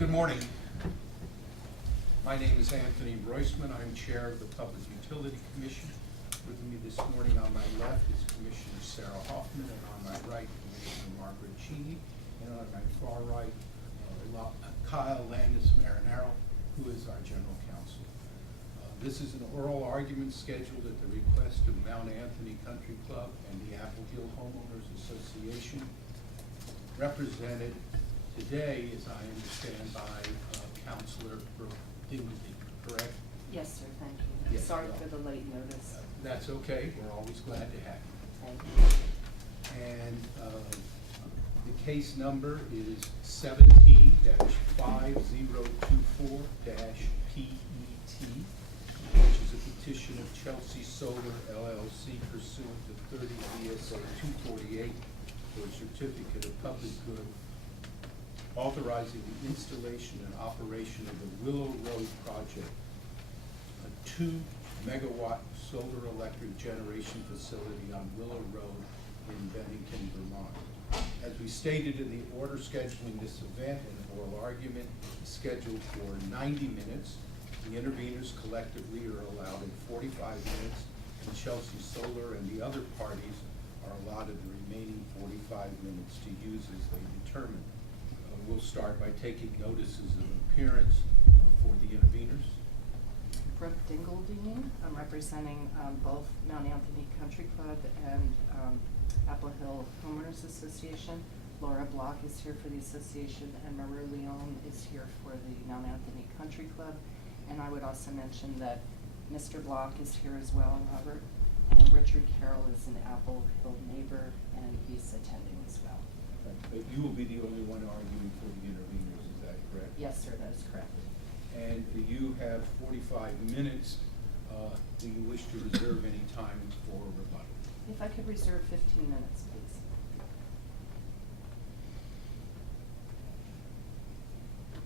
Good morning. My name is Anthony Roisman. I'm chair of the Public Utility Commission. With me this morning on my left is Commissioner Sarah Hoffman, and on my right, Commissioner Margaret Cheney, and on my far right, Kyle Landis-Marinero, who is our general counsel. This is an oral argument scheduled at the request of Mount Anthony Country Club and the Apple Hill Homeowners Association, represented today, as I understand, by Councilor Dingley, correct? Yes, sir, thank you. Yes, Sorry well, for the late notice. That's okay. We're always glad to have you. Thank you. And the case number is 17-5024-PET, which is a petition of Chelsea Solar LLC pursuant to 30 VSA 248 for a certificate of public good, authorizing the installation and operation of the Willow Road project, a 2-megawatt solar electric generation facility on Willow Road in Bennington, Vermont. As we stated in the order scheduling this event, an oral argument is scheduled for 90 minutes. The interveners collectively are allowed in 45 minutes, and Chelsea Solar and the other parties are allotted the remaining 45 minutes to use as they determine. We'll start by taking notices of appearance for the interveners. Brooke Dingledine, I'm representing both Mount Anthony Country Club and Apple Hill Homeowners Association. Laura Block is here for the association, and Maru Leon is here for the Mount Anthony Country Club. And I would also mention that Mr. Block is here as well, Robert, and Richard Carroll is an Apple Hill neighbor, and he's attending as well. But you will be the only one arguing for the interveners, is that correct? Yes, sir, that is correct. And you have 45 minutes. Do you wish to reserve any time for rebuttal? If I could reserve 15 minutes, please.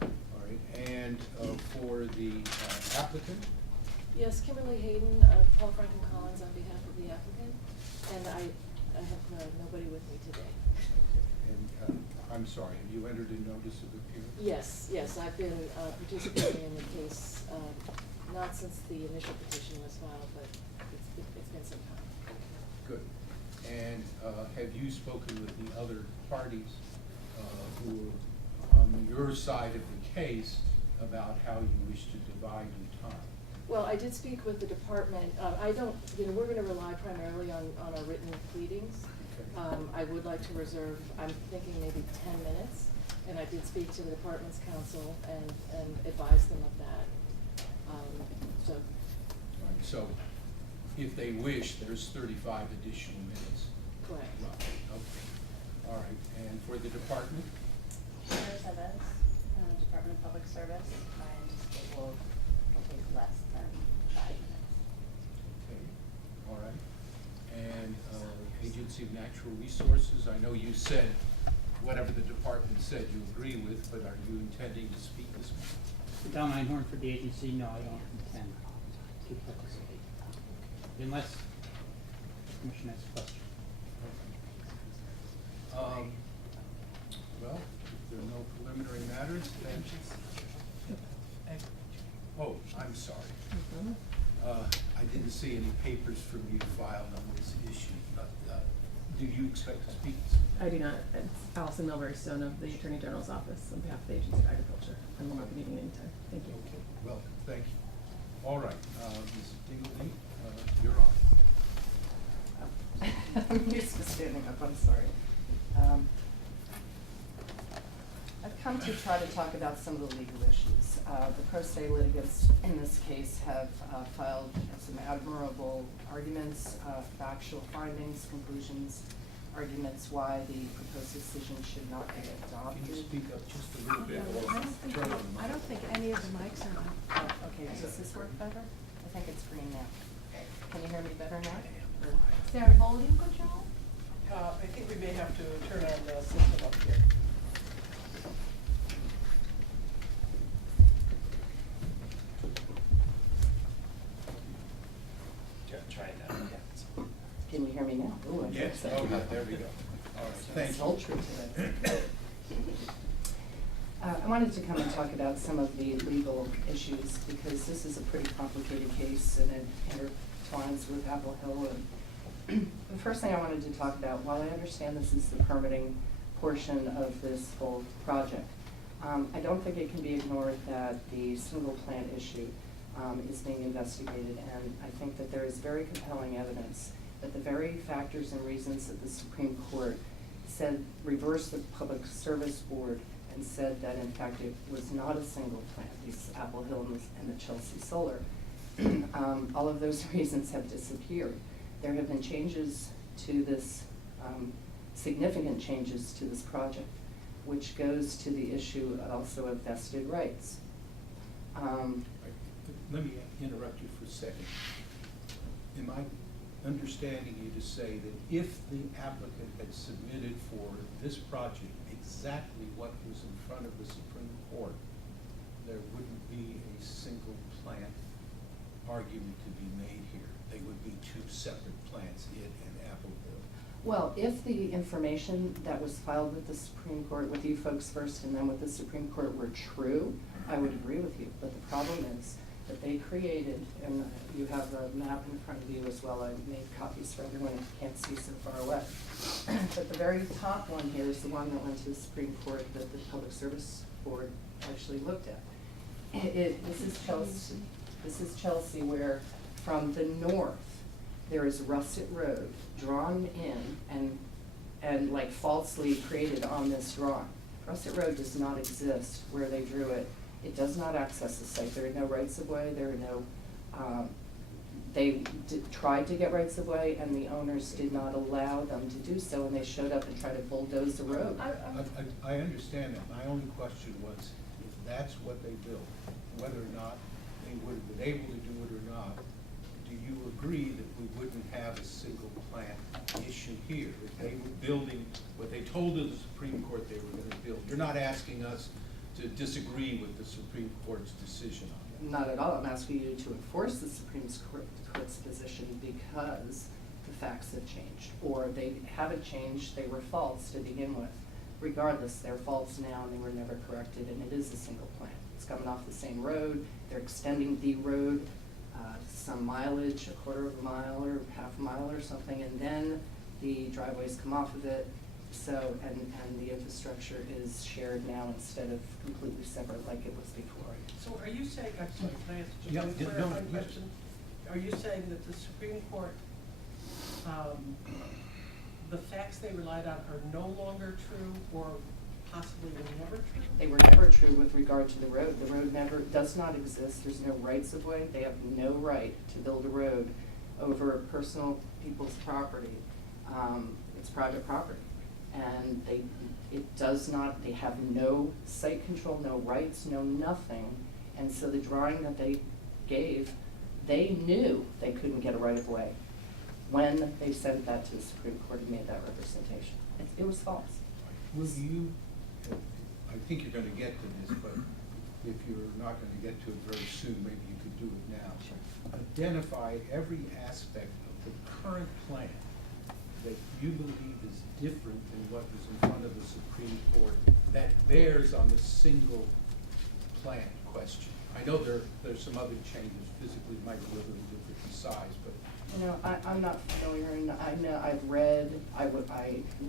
All right, and for the applicant? Yes, Kimberly Hayden, Paul Franklin Collins on behalf of the applicant, and I have nobody with me today. And I'm sorry, have you entered a notice of appearance? Yes, I've been participating in the case, not since the initial petition was filed, but it's been some time. Good. And have you spoken with the other parties who are on your side of the case about how you wish to divide your time? Well, I did speak with the department. We're gonna rely primarily on our written pleadings. Okay. I would like to reserve, I'm thinking maybe 10 minutes, and I did speak to the department's counsel and advise them of that. All right, so if they wish, there's 35 additional minutes. Correct. Right, okay. All right, and for the department? Chris Evans, Department of Public Service, and it will take less than 5 minutes. Okay, all right. And Agency of Natural Resources, I know you said whatever the department said you agree with, but are you intending to speak this morning? Don Einhorn for the agency, no, I don't intend to participate. Unless the commission has a question. Well, if there are no preliminary matters, then. Oh, I'm sorry. I didn't see any papers from you filed on this issue, but do you expect to speak? I do not. It's Allison Milbury-Stone of the Attorney General's Office on behalf of the Agency of Agriculture, and will not be meeting anytime. Thank you. Okay, welcome, thank you. All right, Ms. Dingley, you're on. I'm used to standing up, I'm sorry. I've come to try to talk about some of the legal issues. The pro se litigants in this case have filed some admirable arguments, factual findings, conclusions, arguments why the proposed decision should not be adopted. Can you speak up just a little bit? Or turn on the mic? I don't think any of the mics are on. Oh, okay, does this work better? I think it's green now. Can you hear me better now? Or- Is there a volume control? I think we may have to turn on the system up here. Try it now. Can you hear me now? Ooh, I Yes, think so. oh, yeah, there we go. All right, thank you. Sultry today. I wanted to come and talk about some of the legal issues because this is a pretty complicated case and it intertwines with Apple Hill. And the first thing I wanted to talk about, while I understand this is the permitting portion of this whole project, I don't think it can be ignored that the single plant issue is being investigated, and I think that there is very compelling evidence that the very factors and reasons that the Supreme Court said reversed the Public Service Board and said that in fact it was not a single plant, these Apple Hill and the Chelsea Solar, all of those reasons have disappeared. There have been changes to this, significant changes to this project, which goes to the issue also of vested rights. Let me interrupt you for a second. Am I understanding you to say that if the applicant had submitted for this project exactly what was in front of the Supreme Court, there wouldn't be a single plant argument to be made here? They would be two separate plants, it and Apple Hill. Well, if the information that was filed with the Supreme Court, with you folks first and then with the Supreme Court were true, I would agree with you. But the problem is that they created, and you have the map in front of you as well, I made copies for everyone if you can't see so far away. But the very top one here is the one that went to the Supreme Court that the Public Service Board actually looked at. This is Chelsea. This is Chelsea, where from the north, there is Russet Road drawn in and like falsely created on this drawing. Russet Road does not exist where they drew it. It does not access the site. There are no rights of way. There are no, they tried to get rights of way and the owners did not allow them to do so, and they showed up and tried to bulldoze the road. I understand that. My only question was, if that's what they built, whether or not they would have been able to do it or not, do you agree that we wouldn't have a single plant issue here? If they were building what they told the Supreme Court they were going to build. You're not asking us to disagree with the Supreme Court's decision on that. Not at all. I'm asking you to enforce the Supreme Court's position because the facts have changed, or they haven't changed, they were false to begin with. Regardless, they're false now and they were never corrected, and it is a single plant. It's coming off the same road. They're extending the road some mileage, a quarter of a mile or half a mile or something, and then the driveways come off of it. So, and the infrastructure is shared now instead of completely separate like it was before. So are you saying, I'm sorry, can I ask just Yeah, one no, clarifying yes. question? Are you saying that the Supreme Court, the facts they relied on are no longer true or possibly were never true? They were never true with regard to the road. The road never, does not exist. There's no rights of way. They have no right to build a road over personal people's property. It's private property. And it does not, they have no site control, no rights, no nothing. And so the drawing that they gave, they knew they couldn't get a right of way when they sent that to the Supreme Court and made that representation. It was false. Will you, I think you're going to get to this, but if you're not going to get to it very soon, maybe you could do it now. Sure. Identify every aspect of the current plan that you believe is different than what was in front of the Supreme Court that bears on the single plant question. I know there's some other changes, physically might be a little different in size, but. You know, I'm not familiar, and I know, I've read, I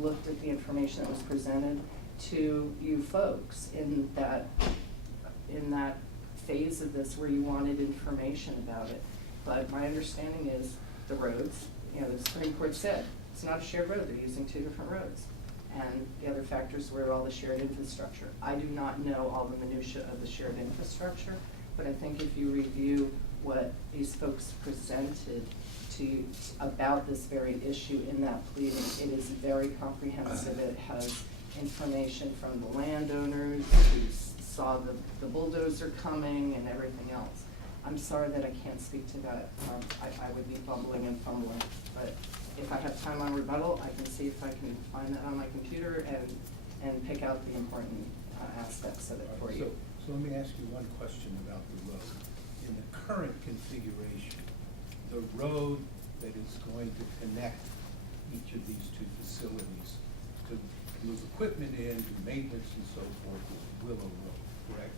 looked at the information that was presented to you folks in that phase of this where you wanted information about it. But my understanding is the roads, you know, the Supreme Court said, it's not a shared road, they're using two different roads. And the other factors were all the shared infrastructure. I do not know all the minutia of the shared infrastructure, but I think if you review what these folks presented to you about this very issue in that pleading, it is very comprehensive. It has information from the landowners who saw the bulldozer coming and everything else. I'm sorry that I can't speak to that. I would be bumbling and fumbling, but if I have time on rebuttal, I can see if I can find that on my computer and pick out the important aspects of it for you. So let me ask you one question about the road. In the current configuration, the road that is going to connect each of these two facilities to move equipment in, maintenance and so forth is Willow Road, correct?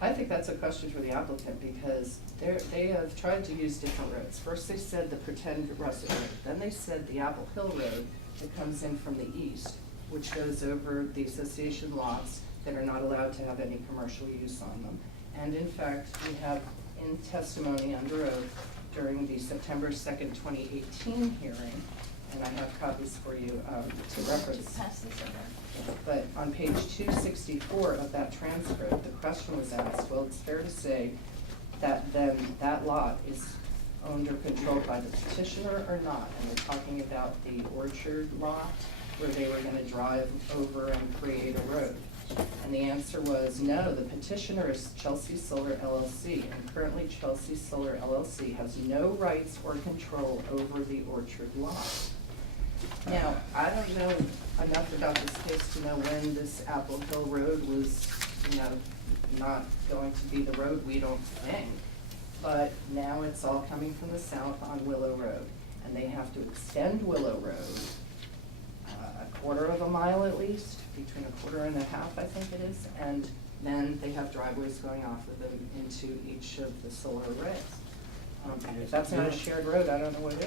I think that's a question for the applicant, because they have tried to use different roads. First they said the pretend russet road, then they said the Apple Hill Road that comes in from the east, which goes over the association lots that are not allowed to have any commercial use on them. And in fact, we have in testimony under oath during the September 2nd, 2018 hearing, and I have copies for you to reference. Pass this over. But on page 264 of that transcript, the question was asked, well, it's fair to say that then that lot is owned or controlled by the petitioner or not? And we're talking about the orchard lot where they were gonna drive over and create a road. And the answer was, no, the petitioner is Chelsea Solar LLC, and currently Chelsea Solar LLC has no rights or control over the orchard lot. Now, I don't know enough about this case to know when this Apple Hill Road was, not going to be the road, we don't think. But now it's all coming from the south on Willow Road, and they have to extend Willow Road a quarter of a mile at least, between a quarter and a half, I think it is, and then they have driveways going off of them into each of the solar arrays. If that's not a shared road, I don't know what is.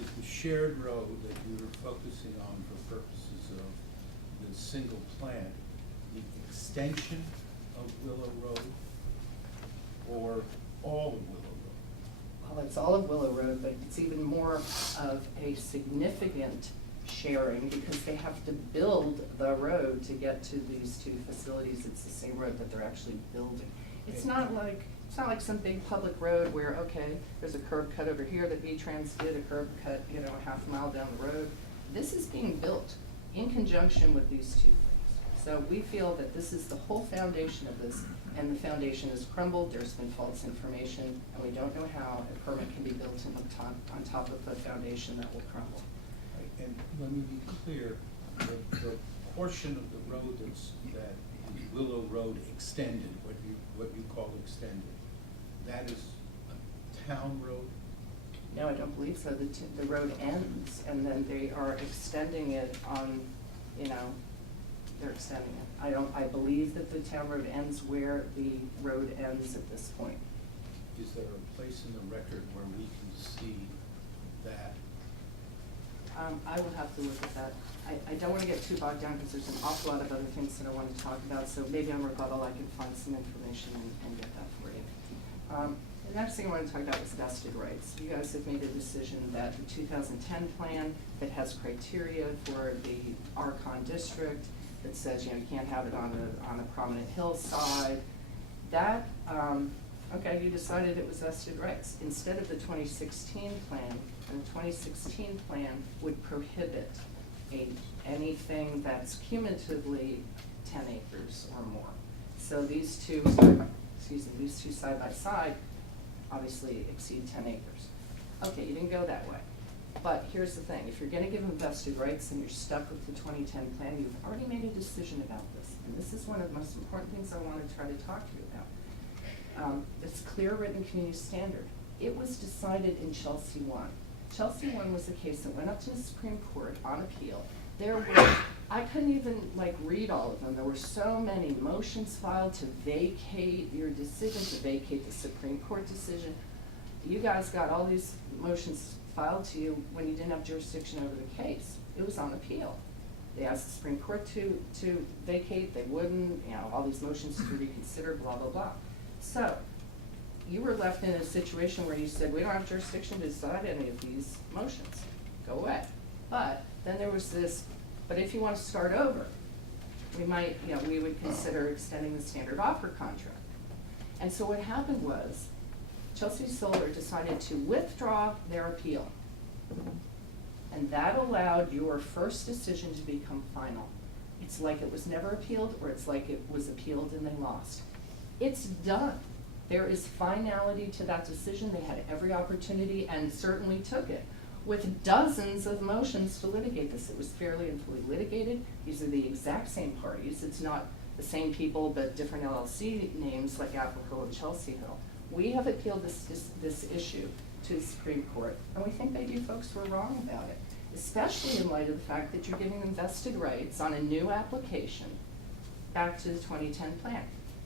Is the shared road that you were focusing on for purposes of the single plan, the extension of Willow Road or all of Willow Road? Well, it's all of Willow Road, but it's even more of a significant sharing because they have to build the road to get to these two facilities. It's the same road that they're actually building. It's not like some big public road where, okay, there's a curb cut over here that V-Trans did, a curb cut, a half mile down the road. This is being built in conjunction with these two things. So we feel that this is the whole foundation of this, and the foundation has crumbled, there's been false information, and we don't know how a permit can be built on top of a foundation that will crumble. Right, and let me be clear, the portion of the road that Willow Road extended, what you call extended, that is a town road? No, I don't believe so. The road ends, and then they are extending it on, they're extending it. I believe that the town road ends where the road ends at this point. Is there a place in the record where we can see that? I will have to look at that. I don't want to get too bogged down because there's an awful lot of other things that I want to talk about, so maybe on rebuttal I can find some information and get that for you. The next thing I want to talk about is vested rights. You guys have made a decision that the 2010 plan that has criteria for the Archon district that says, you can't have it on a prominent hillside, that, okay, you decided it was vested rights. Instead of the 2016 plan, and the 2016 plan would prohibit anything that's cumulatively 10 acres or more. So these two side by side obviously exceed 10 acres. Okay, you didn't go that way. But here's the thing, if you're gonna give them vested rights and you're stuck with the 2010 plan, you've already made a decision about this. And this is one of the most important things I want to try to talk to you about. It's clear written community standard. It was decided in Chelsea 1. Chelsea 1 was a case that went up to the Supreme Court on appeal. There were, I couldn't even read all of them. There were so many motions filed to vacate your decision, to vacate the Supreme Court decision. You guys got all these motions filed to you when you didn't have jurisdiction over the case. It was on appeal. They asked the Supreme Court to vacate, they wouldn't, all these motions to reconsider, blah, blah, blah. So, you were left in a situation where you said, we don't have jurisdiction to decide any of these motions. Go away. But then there was this, but if you want to start over, we might, we would consider extending the standard offer contract. And so what happened was, Chelsea Solar decided to withdraw their appeal. And that allowed your first decision to become final. It's like it was never appealed, or it's like it was appealed and they lost. It's done. There is finality to that decision. They had every opportunity and certainly took it, with dozens of motions to litigate this. It was fairly and fully litigated. These are the exact same parties. It's not the same people but different LLC names like Apple Hill and Chelsea Hill. We have appealed this issue to the Supreme Court, and we think maybe folks were wrong about it. especially in light of the fact that you're giving them vested rights on a new application back to the 2010 plan.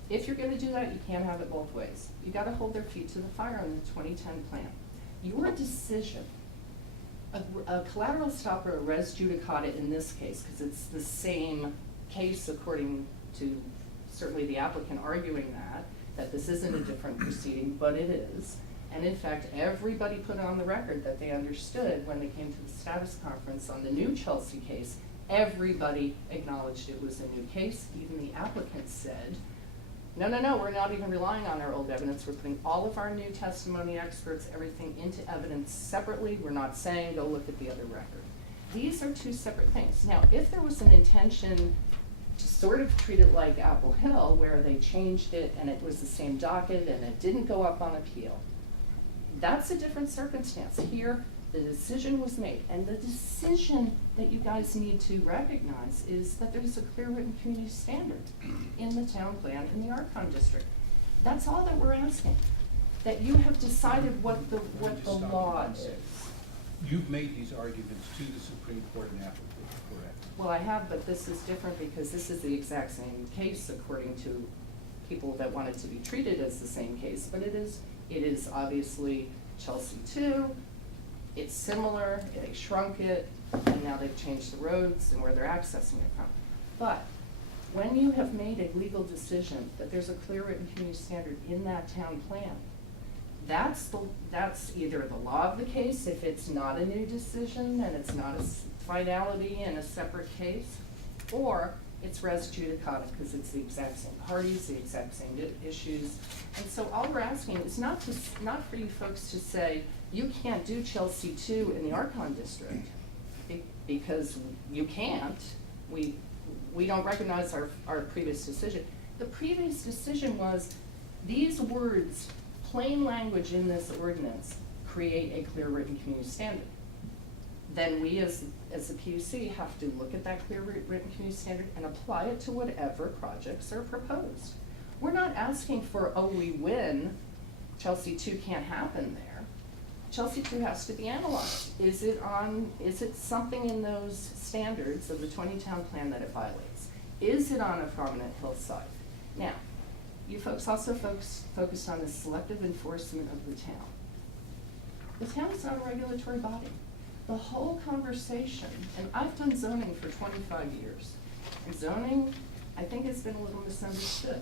If you're gonna do that, you can't have it both ways. You gotta hold their feet to the fire on the 2010 plan. Your decision, a collateral stop or a res judicata in this case, because it's the same case according to certainly the applicant arguing that this isn't a different proceeding, but it is. And in fact, everybody put on the record that they understood when they came to the status conference on the new Chelsea case, everybody acknowledged it was a new case. Even the applicant said, no, we're not even relying on our old evidence. We're putting all of our new testimony experts, everything into evidence separately. We're not saying go look at the other record. These are two separate things. Now, if there was an intention to sort of treat it like Apple Hill, where they changed it and it was the same docket and it didn't go up on appeal, that's a different circumstance. Here, the decision was made, and the decision that you guys need to recognize is that there's a clear written community standard in the town plan in the Archon district. That's all that we're asking, that you have decided what the law is. You've made these arguments to the Supreme Court in Appleton, correct? Well, I have, but this is different because this is the exact same case according to people that want it to be treated as the same case, but it is obviously Chelsea 2. It's similar, they shrunk it, and now they've changed the roads and where they're accessing it from. But when you have made a legal decision that there's a clear written community standard in that town plan, that's either the law of the case if it's not a new decision and it's not a finality in a separate case, or it's res judicata because it's the exact same parties, the exact same issues. And so all we're asking is not for you folks to say, you can't do Chelsea 2 in the Archon district because you can't. We don't recognize our previous decision. The previous decision was these words, plain language in this ordinance, create a clear written community standard. Then we as the PUC have to look at that clear written community standard and apply it to whatever projects are proposed. We're not asking for, oh, we win, Chelsea 2 can't happen there. Chelsea 2 has to be analyzed. Is it something in those standards of the 2010 plan that it violates? Is it on a prominent hillside? Now, you folks also focused on the selective enforcement of the town. The town is not a regulatory body. The whole conversation, and I've done zoning for 25 years, and zoning, I think, has been a little misunderstood.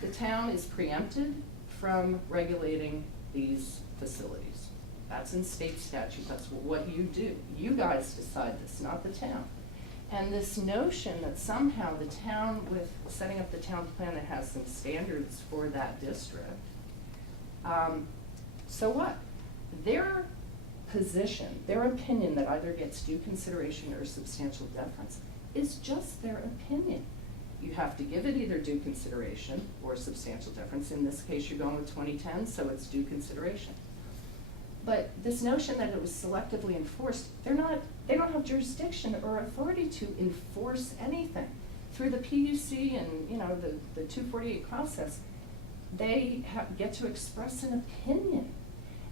The town is preempted from regulating these facilities. That's in state statute, that's what you do. You guys decide this, not the town. And this notion that somehow the town, with setting up the town plan that has some standards for that district, so what? Their position, their opinion that either gets due consideration or substantial deference is just their opinion. You have to give it either due consideration or substantial deference. In this case, you're going with 2010, so it's due consideration. But this notion that it was selectively enforced, they don't have jurisdiction or authority to enforce anything. Through the PUC and the 248 process, they get to express an opinion.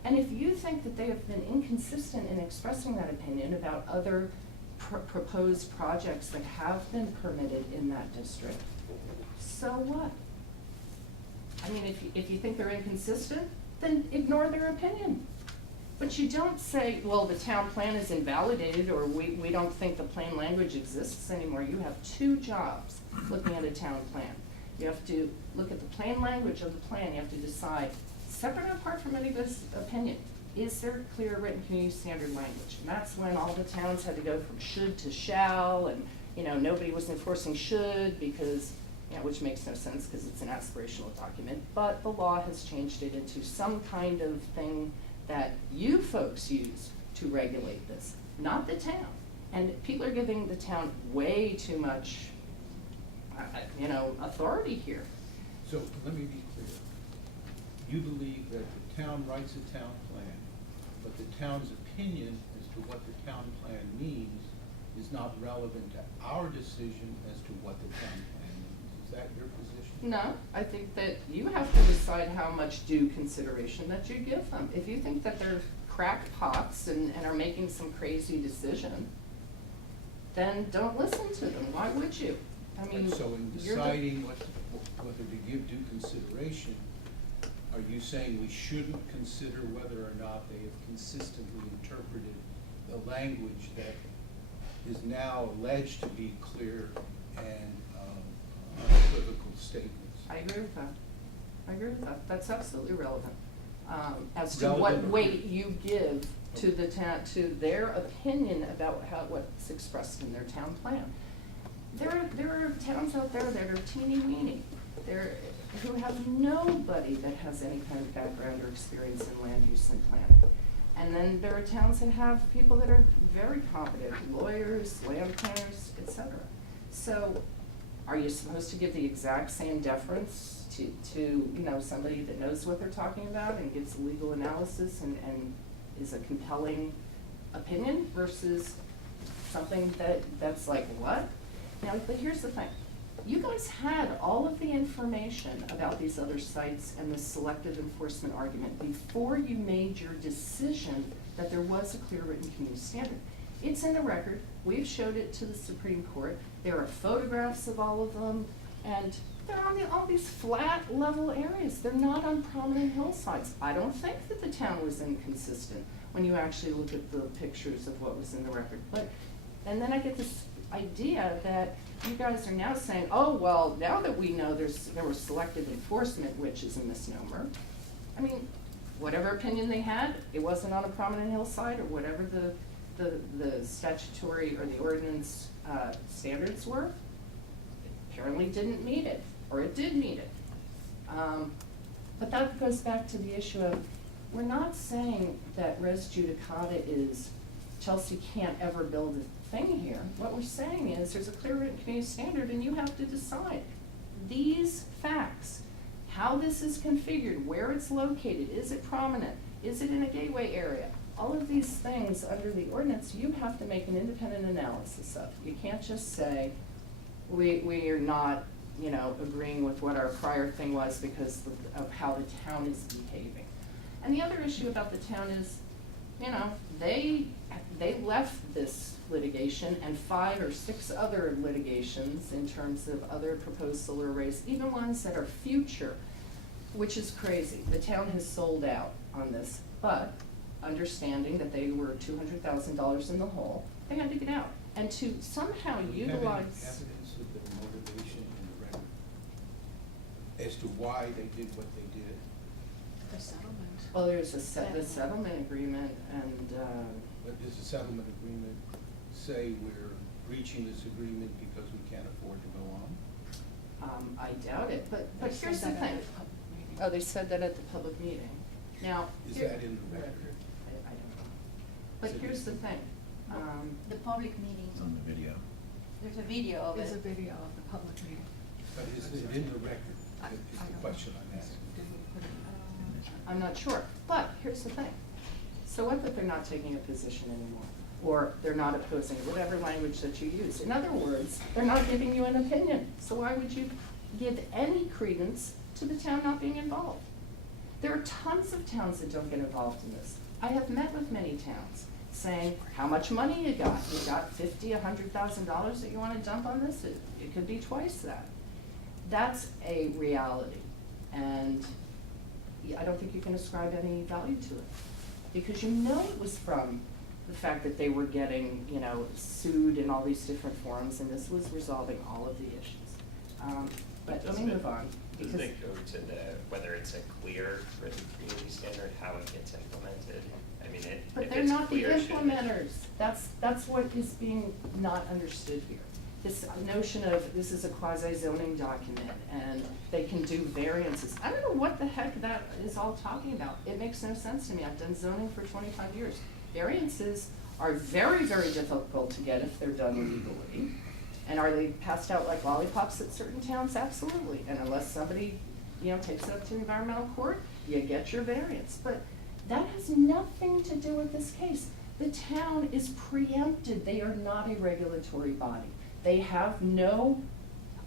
And if you think that they have been inconsistent in expressing that opinion about other proposed projects that have been permitted in that district, so what? I mean, if you think they're inconsistent, then ignore their opinion. But you don't say, well, the town plan is invalidated, or we don't think the plain language exists anymore. You have two jobs looking at a town plan. You have to look at the plain language of the plan. You have to decide, separate and apart from anybody's opinion, is there clear written community standard language? And that's when all the towns had to go from should to shall, and nobody was enforcing should because, which makes no sense because it's an aspirational document. But the law has changed it into some kind of thing that you folks use to regulate this, not the town. And people are giving the town way too much, authority here. So let me be clear. You believe that the town writes a town plan, but the town's opinion as to what the town plan means is not relevant to our decision as to what the town plan means. Is that your position? No, I think that you have to decide how much due consideration that you give them. If you think that they're crackpots and are making some crazy decision, then don't listen to them. Why would you? I mean, And so in you're the- deciding whether to give due consideration, are you saying we shouldn't consider whether or not they have consistently interpreted the language that is now alleged to be clear and unequivocal statements? I agree with that. I agree with that. That's absolutely relevant. As to what Relevant. weight you give to the town, to their opinion about what's expressed in their town plan. There are towns out there that are teeny weeny, who have nobody that has any kind of background or experience in land use and planning. And then there are towns that have people that are very competent, lawyers, land planners, et cetera. So are you supposed to give the exact same deference to somebody that knows what they're talking about and gives legal analysis and is a compelling opinion versus something that's like, what? Now, but here's the thing. You guys had all of the information about these other sites and the selective enforcement argument before you made your decision that there was a clear written community standard. It's in the record. We've showed it to the Supreme Court. There are photographs of all of them, and they're on all these flat level areas. They're not on prominent hillsides. I don't think that the town was inconsistent when you actually look at the pictures of what was in the record. And then I get this idea that you guys are now saying, oh, well, now that we know there was selective enforcement, which is a misnomer. I mean, whatever opinion they had, it wasn't on a prominent hillside, or whatever the statutory or the ordinance standards were, it apparently didn't meet it, or it did meet it. But that goes back to the issue of, we're not saying that res judicata is Chelsea can't ever build a thing here. What we're saying is there's a clear written community standard, and you have to decide these facts, how this is configured, where it's located, is it prominent, is it in a gateway area? All of these things under the ordinance, you have to make an independent analysis of. You can't just say, we are not, agreeing with what our prior thing was because of how the town is behaving. And the other issue about the town is, they left this litigation and 5 or 6 other litigations in terms of other proposed solar arrays, even ones that are future, which is crazy. The town has sold out on this, but understanding that they were $200,000 in the hole, they had to get out. And to somehow Do you have any utilize. evidence of their motivation in the record as to why they did what they did? The settlement. Well, there's the settlement agreement, and, But does the settlement agreement say we're reaching this agreement because we can't afford to go on? I doubt it, but They here's the said that thing. at the public meeting. Oh, they said that at the public meeting. Now. Is here- that in the record? I don't know. But Is it- here's the thing. The public meeting, It's on the video. there's a video of There's a it. video of the public meeting. But is it in the record? I Is the don't know. question I'm asking. Did we put it in? I'm not sure, but here's the thing. So what that they're not taking a position anymore, or they're not opposing, whatever language that you use. In other words, they're not giving you an opinion. So why would you give any credence to the town not being involved? There are tons of towns that don't get involved in this. I have met with many towns saying, how much money you got? You got $50,000, $100,000 that you want to dump on this? It could be twice that. That's a reality, and I don't think you can ascribe any value to it. Because it was from the fact that they were getting, sued in all these different forums, and this was resolving all of the issues. But let me move on. Doesn't because- it go to whether it's a clear written community standard, how it gets implemented? I mean, But if they're it's not the clear, shouldn't it- implementers. That's what is being not understood here. This notion of this is a quasi-zoning document and they can do variances. I don't know what the heck that is all talking about. It makes no sense to me. I've done zoning for 25 years. Variances are very, very difficult to get if they're done legally. And are they passed out like lollipops at certain towns? Absolutely. And unless somebody, takes it up to environmental court, you get your variance. But that has nothing to do with this case. The town is preempted. They are not a regulatory body. They have no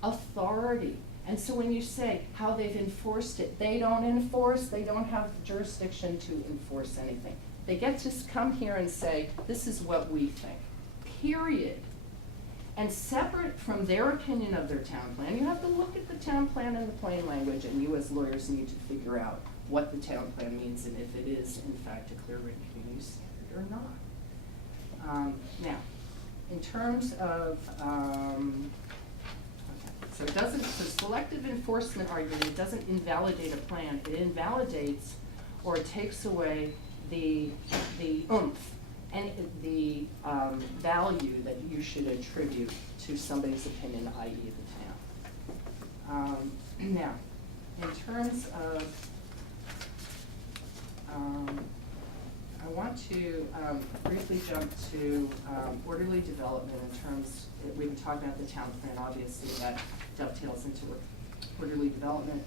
authority. And so when you say how they've enforced it, they don't enforce, they don't have jurisdiction to enforce anything. They get to come here and say, this is what we think, period. And separate from their opinion of their town plan, you have to look at the town plan in the plain language, and you as lawyers need to figure out what the town plan means and if it is in fact a clear written community standard or not. Now, in terms of, so it doesn't, the selective enforcement argument, it doesn't invalidate a plan, it invalidates or it takes away the oomph and the value that you should attribute to somebody's opinion, i.e. the town. Now, in terms of, I want to briefly jump to orderly development in terms, we've been talking about the town plan, obviously that dovetails into orderly development,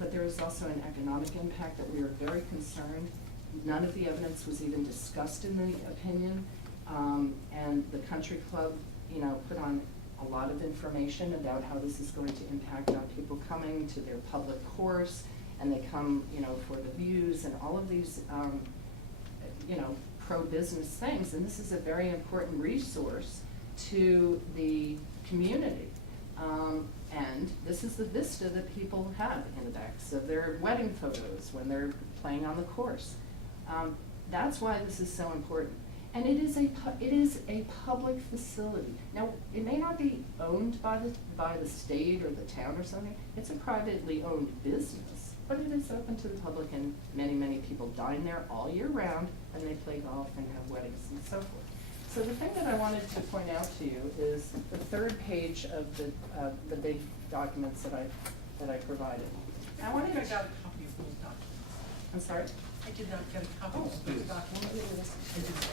but there is also an economic impact that we are very concerned. None of the evidence was even discussed in the opinion, and the country club, you know, put on a lot of information about how this is going to impact on people coming to their public course, and they come, you know, for the views and all of these, you know, pro-business things, and this is a very important resource to the community. And this is the vista that people have in the backs of their wedding photos when they're playing on the course. That's why this is so important. And it is a public facility. Now, it may not be owned by the state or the town or something. It's a privately owned business, but it is open to the public, and many, many people dine there all year round, and they play golf and have weddings and so forth. So the thing that I wanted to point out to you is the third page of the big documents that I provided. I wanted I to. got a copy of those documents. I'm sorry? I did not get a copy of those documents. I didn't.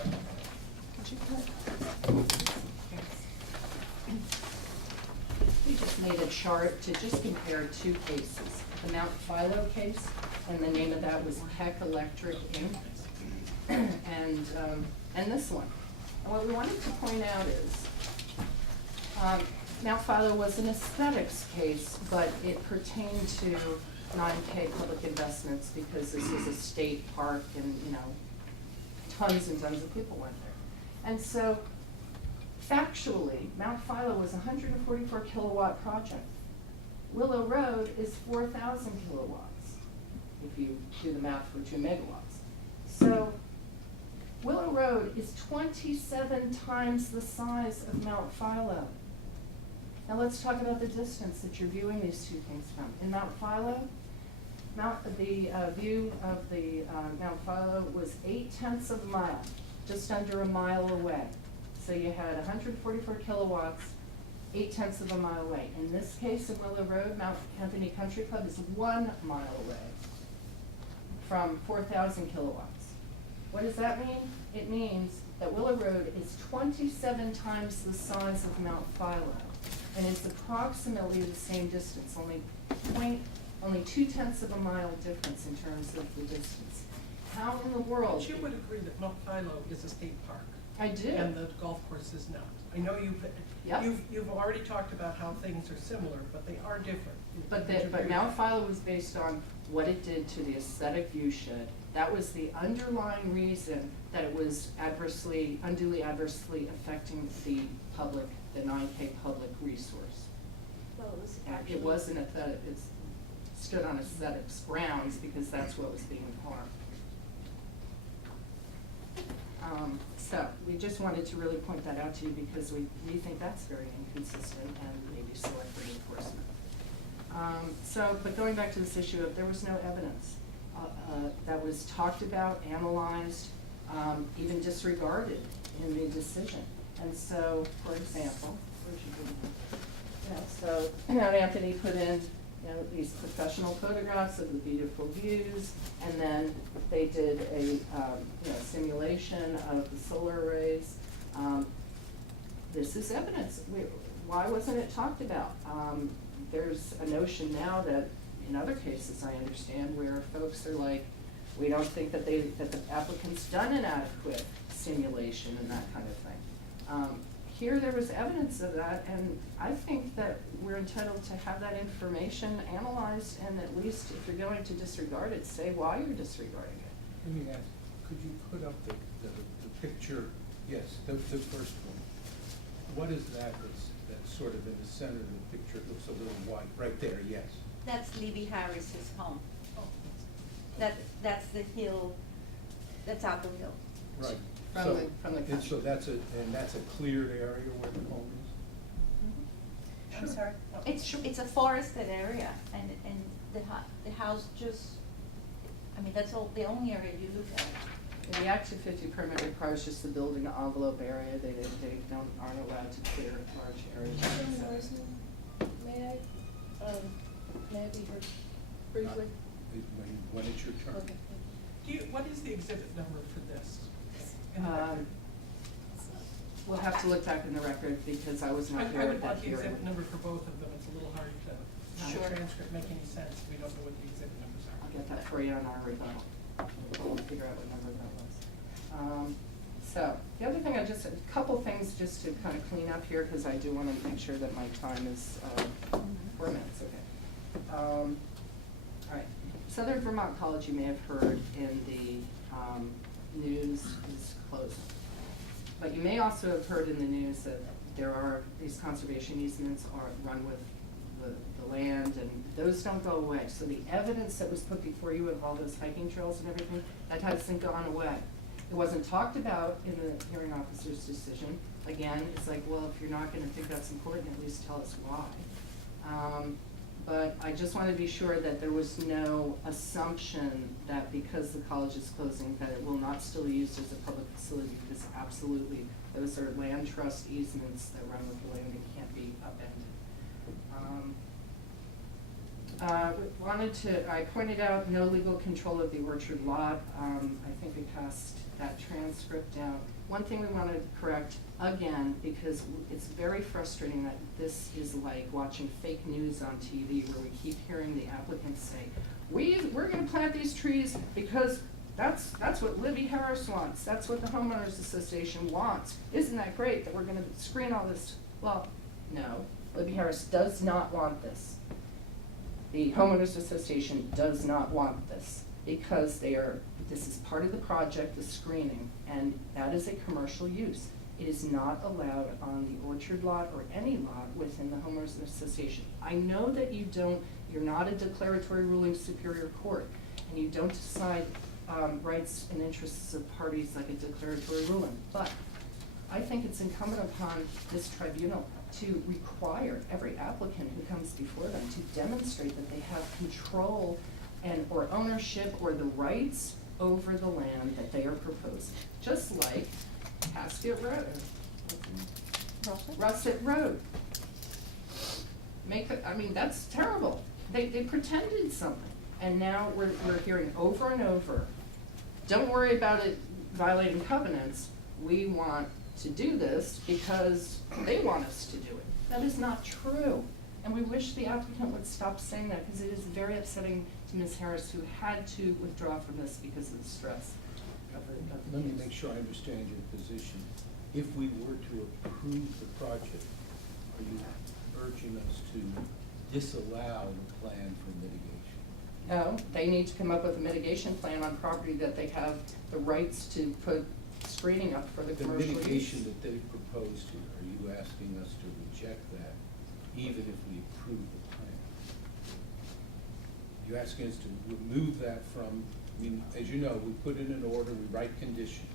We just made a chart to just compare two cases. The Mount Philo case, and the name of that was PEC Electric Inc. And this one. And what we wanted to point out is, Mount Philo was an aesthetics case, but it pertained to 9K public investments because this is a state park and, you know, tons and tons of people went there. And so, factually, Mount Philo was a 144 kilowatt project. Willow Road is 4,000 kilowatts, if you do the math for 2 megawatts. So, Willow Road is 27 times the size of Mount Philo. Now let's talk about the distance that you're viewing these two things from. In Mount Philo, the view of the Mount Philo was 8/10 of a mile, just under a mile away. So you had 144 kilowatts, 8/10 of a mile away. In this case, in Willow Road, Mount Anthony Country Club is 1 mile away from 4,000 kilowatts. What does that mean? It means that Willow Road is 27 times the size of Mount Philo, and it's approximately the same distance, only 2/10 of a mile difference in terms of the distance. How in the world? But you would agree that Mount Philo is a state park. I do. And the golf course is not. I know Yep. you've already talked about how things are similar, but they are different. But Would you agree with Mount that? Philo was based on what it did to the aesthetic view shed. That was the underlying reason that it was unduly adversely affecting the public, the 9K public resource. Well, it was actually. It wasn't aesthetic, it stood on aesthetics grounds because that's what was being harmed. So we just wanted to really point that out to you because we think that's very inconsistent and maybe selective enforcement. But going back to this issue of there was no evidence that was talked about, analyzed, even disregarded in the decision. And so, for example, so Mount Anthony put in these professional photographs of the beautiful views, and then they did a simulation of the solar arrays. This is evidence. Why wasn't it talked about? There's a notion now that in other cases I understand where folks are like, we don't think that the applicant's done an adequate simulation and that kind of thing. Here there was evidence of that, and I think that we're entitled to have that information analyzed, and at least if you're going to disregard it, say why you're disregarding it. Let me ask, could you put up the picture? Yes, the first one. What is that that's sort of in the center of the picture? It looks a little white, right there, yes. That's Levy Harris's home. Oh. That's the hill, that's Apple Hill. Right. From So- the- from the and country. so that's a cleared area where the home is? I'm sorry? Oh. It's a forested area, and the house just, I mean, that's all, the only area you look at. And the Act 250 permit requires just the building envelope area, they aren't allowed to clear large areas. May I be heard briefly? When it's your turn. Okay. What is the exhibit number for this? In the record? We'll have to look back in the record because I was not I here at would that want the hearing. exhibit number for both of them, it's a little hard to have Sure. the transcript make any sense, if we don't know what the exhibit numbers are. I'll get that for you on our rebuttal. We'll figure out what number that was. So, the other thing, a couple things just to kind of clean up here, because I do want to make sure that my time is 4 minutes, okay. All right, Southern Vermont College, you may have heard in the news, is closing. But you may also have heard in the news that there are, these conservation easements are run with the land, and those don't go away. So the evidence that was put before you of all those hiking trails and everything, that hasn't gone away. It wasn't talked about in the hearing officer's decision. Again, it's like, well, if you're not gonna think that's important, at least tell us why. But I just wanted to be sure that there was no assumption that because the college is closing, that it will not still be used as a public facility, because absolutely, those are land trust easements that run with the land and can't be upended. I pointed out no legal control of the orchard lot. I think we passed that transcript down. One thing we want to correct, again, because it's very frustrating that this is like watching fake news on TV where we keep hearing the applicants say, we're gonna plant these trees because that's what Libby Harris wants, that's what the homeowners association wants. Isn't that great that we're gonna screen all this? Well, no, Libby Harris does not want this. The homeowners association does not want this because this is part of the project, the screening, and that is a commercial use. It is not allowed on the orchard lot or any lot within the homeowners association. I know that you're not a declaratory ruling superior court, and you don't decide rights and interests of parties like a declaratory ruling, but I think it's incumbent upon this tribunal to require every applicant who comes before them to demonstrate that they have control or ownership or the rights over the land that they are proposing. Just like Casket Road. Russet Road. That's terrible. They pretended something, and now we're hearing over and over, don't worry about it violating covenants, we want to do this because they want us to do it. That is not true. And we wish the applicant would stop saying that, because it is very upsetting to Ms. Harris, who had to withdraw from this because of the stress of the Let me case. make sure I understand your position. If we were to approve the project, are you urging us to disallow the plan for mitigation? No, they need to come up with a mitigation plan on property that they have the rights to put screening up for the commercial use. The mitigation that they've proposed here, are you asking us to reject that even if we approve the plan? You're asking us to remove that from, as you know, we put in an order, we write conditions.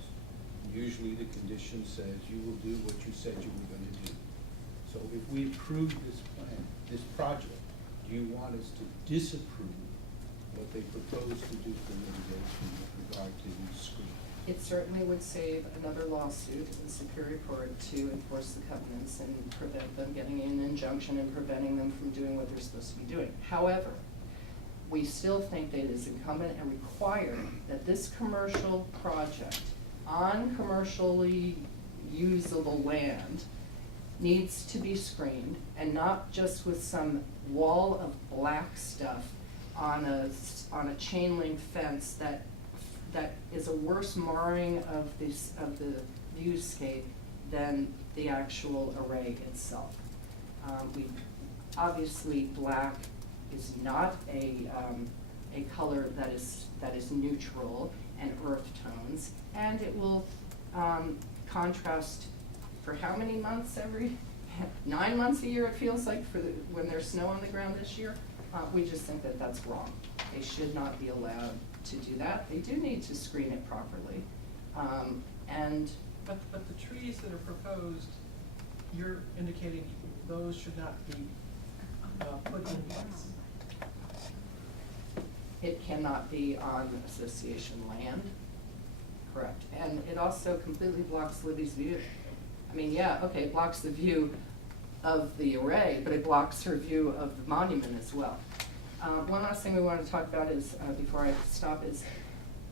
Usually the condition says you will do what you said you were going to do. So if we approve this plan, this project, do you want us to disapprove what they propose to do for mitigation with regard to these screening? It certainly would save another lawsuit in Superior Court to enforce the covenants and prevent them getting an injunction and preventing them from doing what they're supposed to be doing. However, we still think that it is incumbent and required that this commercial project on commercially usable land needs to be screened, and not just with some wall of black stuff on a chain link fence that is a worse marring of the viewscape than the actual array itself. Obviously, black is not a color that is neutral, and earth tones, and it will contrast for how many months every, 9 months a year it feels like for the, when there's snow on the ground this year. We just think that that's wrong. They should not be allowed to do that. They do need to screen it properly. And But the trees that are proposed, you're indicating those should not be put in place. it cannot be on association land, correct? And it also completely blocks Libby's view. I mean, yeah, okay, it blocks the view of the array, but it blocks her view of the monument as well. One last thing we want to talk about is, before I stop, is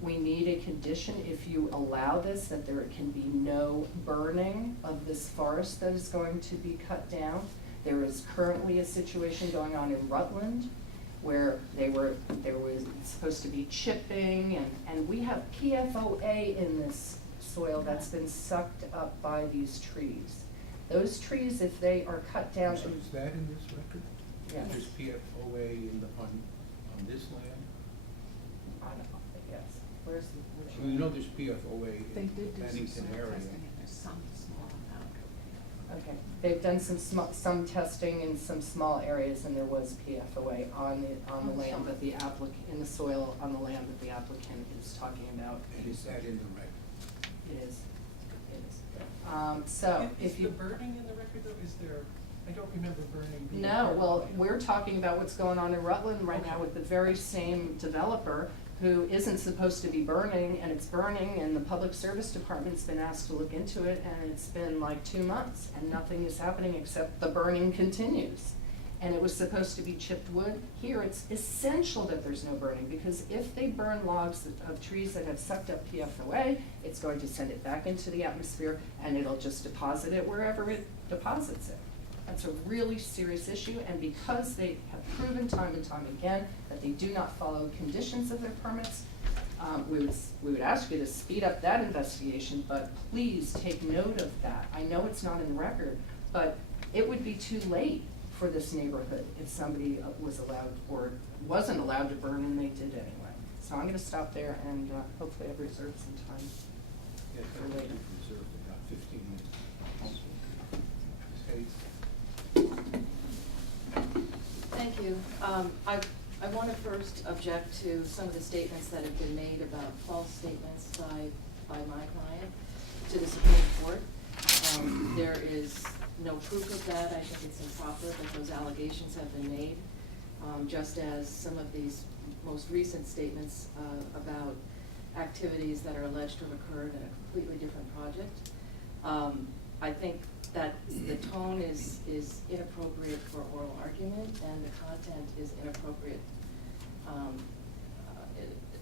we need a condition, if you allow this, that there can be no burning of this forest that is going to be cut down. There is currently a situation going on in Rutland where there was supposed to be chipping, and we have PFOA in this soil that's been sucked up by these trees. Those trees, if they are cut down. So is that in this record? Yes. There's PFOA in the, on this land? I don't know, yes. Where's the, which So you know there's PFOA They in did do some Bennington soil area. testing and there's some small amount. Okay, they've done some testing in some small areas, and there was PFOA on the land that the in the soil on the land that the applicant is talking about. And is that in the record? It is, it is. So Is if you. the burning in the record though, is there, I don't remember burning being. No, part of well, it. we're talking about what's going on in Rutland right now with the very same developer who isn't supposed to be burning, and it's burning, and the Public Service Department's been asked to look into it, and it's been like 2 months, and nothing is happening except the burning continues. And it was supposed to be chipped wood. Here, it's essential that there's no burning, because if they burn logs of trees that have sucked up PFOA, it's going to send it back into the atmosphere, and it'll just deposit it wherever it deposits it. That's a really serious issue, and because they have proven time and time again that they do not follow conditions of their permits, we would ask you to speed up that investigation, but please take note of that. I know it's not in the record, but it would be too late for this neighborhood if somebody was allowed or wasn't allowed to burn and they did anyway. So I'm gonna stop there, and hopefully I've reserved some time. Yes, I think we've reserved about 15 minutes. Okay. Thank you. I want to first object to some of the statements that have been made about false statements by my client to the Supreme Court. There is no proof of that. I think it's improper that those allegations have been made, just as some of these most recent statements about activities that are alleged to have occurred in a completely different project. I think that the tone is inappropriate for oral argument, and the content is inappropriate.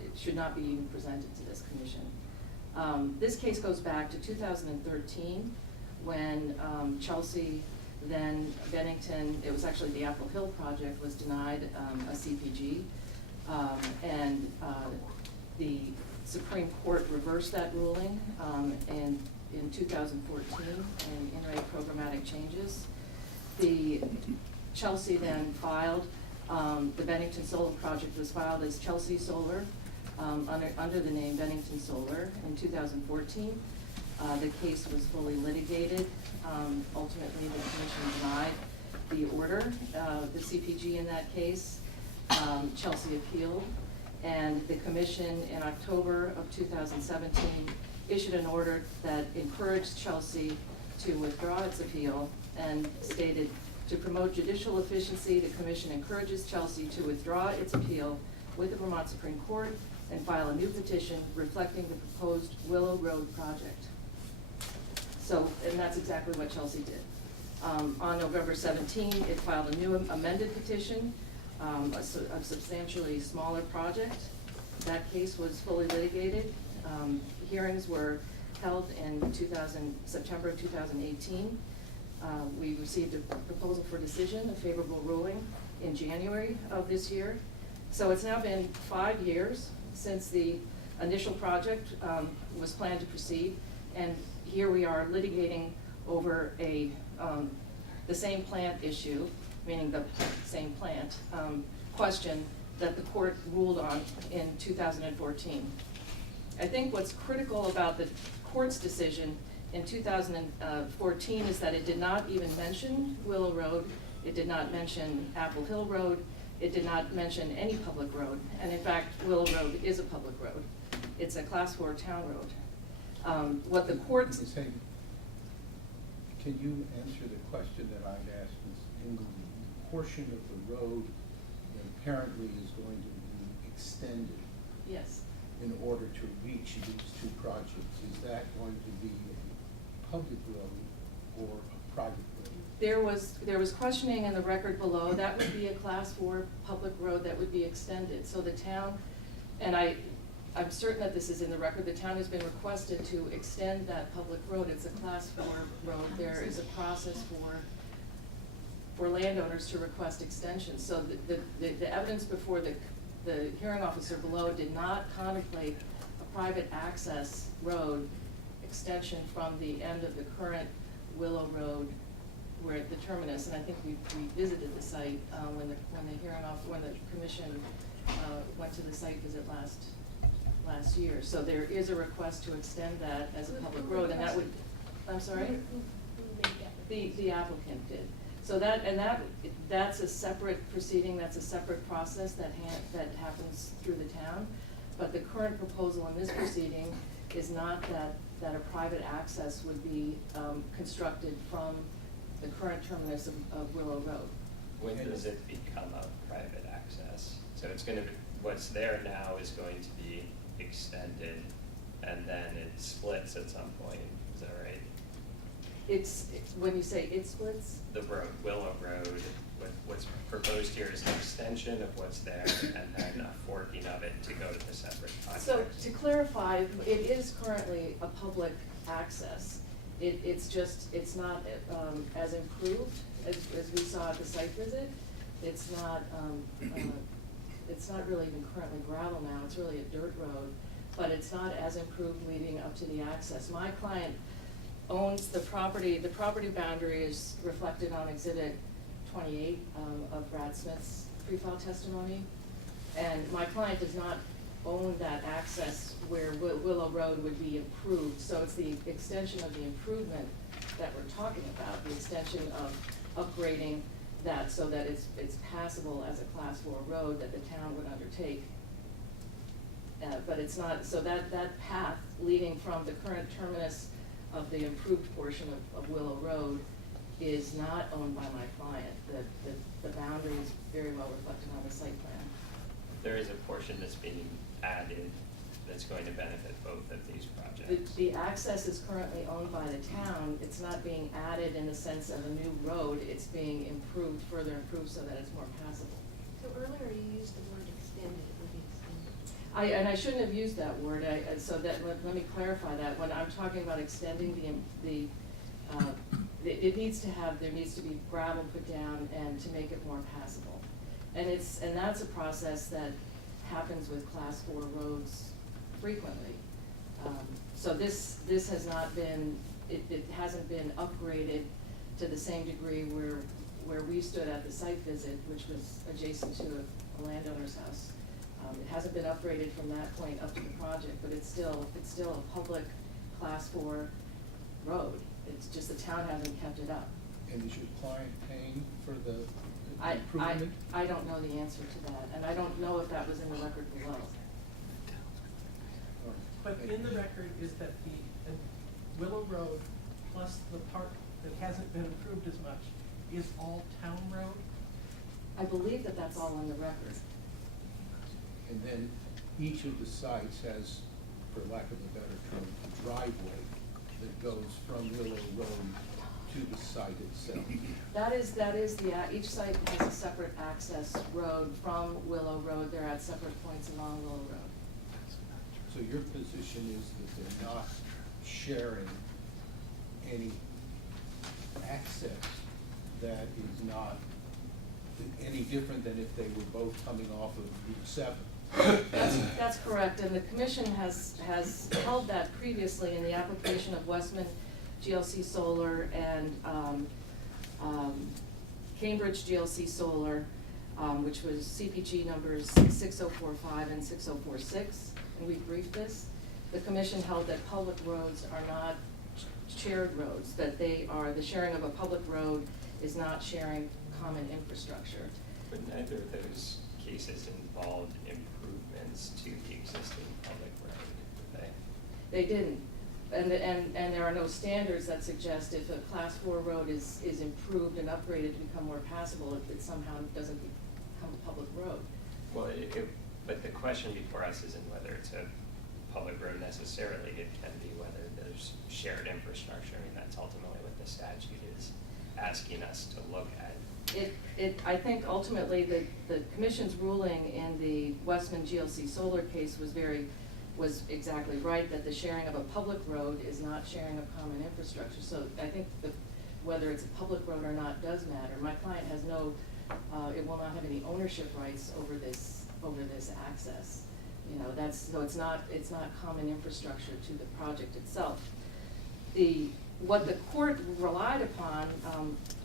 It should not be even presented to this commission. This case goes back to 2013, when Chelsea, then Bennington, it was actually the Apple Hill project, was denied a CPG. And the Supreme Court reversed that ruling in 2014 in in-rate programmatic changes. The Chelsea then filed, the Bennington Solar project was filed as Chelsea Solar under the name Bennington Solar in 2014. The case was fully litigated. Ultimately, the commission denied the order, the CPG in that case. Chelsea appealed, and the commission in October of 2017 issued an order that encouraged Chelsea to withdraw its appeal and stated, to promote judicial efficiency, the commission encourages Chelsea to withdraw its appeal with the Vermont Supreme Court and file a new petition reflecting the proposed Willow Road project. So, and that's exactly what Chelsea did. On November 17, it filed a new amended petition, a substantially smaller project. That case was fully litigated. Hearings were held in September 2018. We received a proposal for decision, a favorable ruling, in January of this year. So it's now been 5 years since the initial project was planned to proceed, and here we are litigating over the same plant issue, meaning the same plant, question that the court ruled on in 2014. I think what's critical about the court's decision in 2014 is that it did not even mention Willow Road, it did not mention Apple Hill Road, it did not mention any public road, and in fact, Willow Road is a public road. It's a Class 4 town road. What the court... Ms. Hagan, can you answer the question that I'd asked Ms. Ingleby? The portion of the road that apparently is going to be extended Yes. in order to reach these two projects, is that going to be a public road or a private road? There was questioning in the record below. That would be a Class 4 public road that would be extended. So the town, and I'm certain that this is in the record, the town has been requested to extend that public road. It's a Class 4 road. There is a process for landowners to request extensions. So the evidence before the hearing officer below did not contemplate a private access road extension from the end of the current Willow Road, where at the terminus, and I think we visited the site when the commission went to the site visit last year. So there is a request to extend that as a public road, and that would, I'm sorry? Who made that? The applicant did. So that's a separate proceeding, that's a separate process that happens through the town. But the current proposal in this proceeding is not that a private access would be constructed from the current terminus of Willow Road. When does it become a private access? So it's gonna be, what's there now is going to be extended, and then it splits at some point, is that right? It's when you say it splits? The road, Willow Road, what's proposed here is an extension of what's there, and then a forking of it to go to the separate projects. So to clarify, it is currently a public access. It's not as improved as we saw at the site visit. It's not really even currently gravel now, it's really a dirt road, but it's not as improved leading up to the access. My client owns the property boundary is reflected on Exhibit 28 of Brad Smith's pre-file testimony. And my client does not own that access where Willow Road would be improved. So it's the extension of the improvement that we're talking about, the extension of upgrading that so that it's passable as a Class 4 road that the town would undertake. But it's not, so that path leading from the current terminus of the improved portion of Willow Road is not owned by my client. The boundary is very well reflected on the site plan. There is a portion that's being added that's going to benefit both of these projects. The access is currently owned by the town. It's not being added in the sense of a new road. It's being improved, further improved so that it's more passable. So earlier you used the word extended, it would be extended. And I shouldn't have used that word, so that, let me clarify that. When I'm talking about extending there needs to be gravel put down and to make it more passable. And that's a process that happens with Class 4 roads frequently. So this has not been, it hasn't been upgraded to the same degree where we stood at the site visit, which was adjacent to a landowner's house. It hasn't been upgraded from that point up to the project, but it's still a public Class 4 road. It's just the town hasn't kept it up. And is your client paying for the I improvement? don't know the answer to that, and I don't know if that was in the record below. But in the record is that the Willow Road plus the part that hasn't been improved as much is all town road? I believe that that's all on the record. And then each of the sites has, for lack of a better term, a driveway that goes from Willow Road to the site itself. That is each site has a separate access road from Willow Road. They're at separate points along Willow Road. So your position is that they're not sharing any access that is not any different than if they were both coming off of Route 7? That's correct, and the commission has held that previously in the application of Westman GLC Solar and Cambridge GLC Solar, which was CPG numbers 6045 and 6046, and we briefed this. the commission held that public roads are not shared roads, that the sharing of a public road is not sharing common infrastructure. But neither of those cases involved improvements to the existing public road, did they? They didn't. And there are no standards that suggest if a class 4 road is improved and upgraded to become more passable, it somehow doesn't become a public road. Well, but the question before us isn't whether it's a public road necessarily, it can be whether there's shared infrastructure. I mean, that's ultimately what the statute is asking us to look at. I think ultimately the commission's ruling in the Westman GLC solar case was exactly right, that the sharing of a public road is not sharing of common infrastructure. So I think whether it's a public road or not does matter. My client has it will not have any ownership rights over this access. You know, so it's not common infrastructure to the project itself. What the court relied upon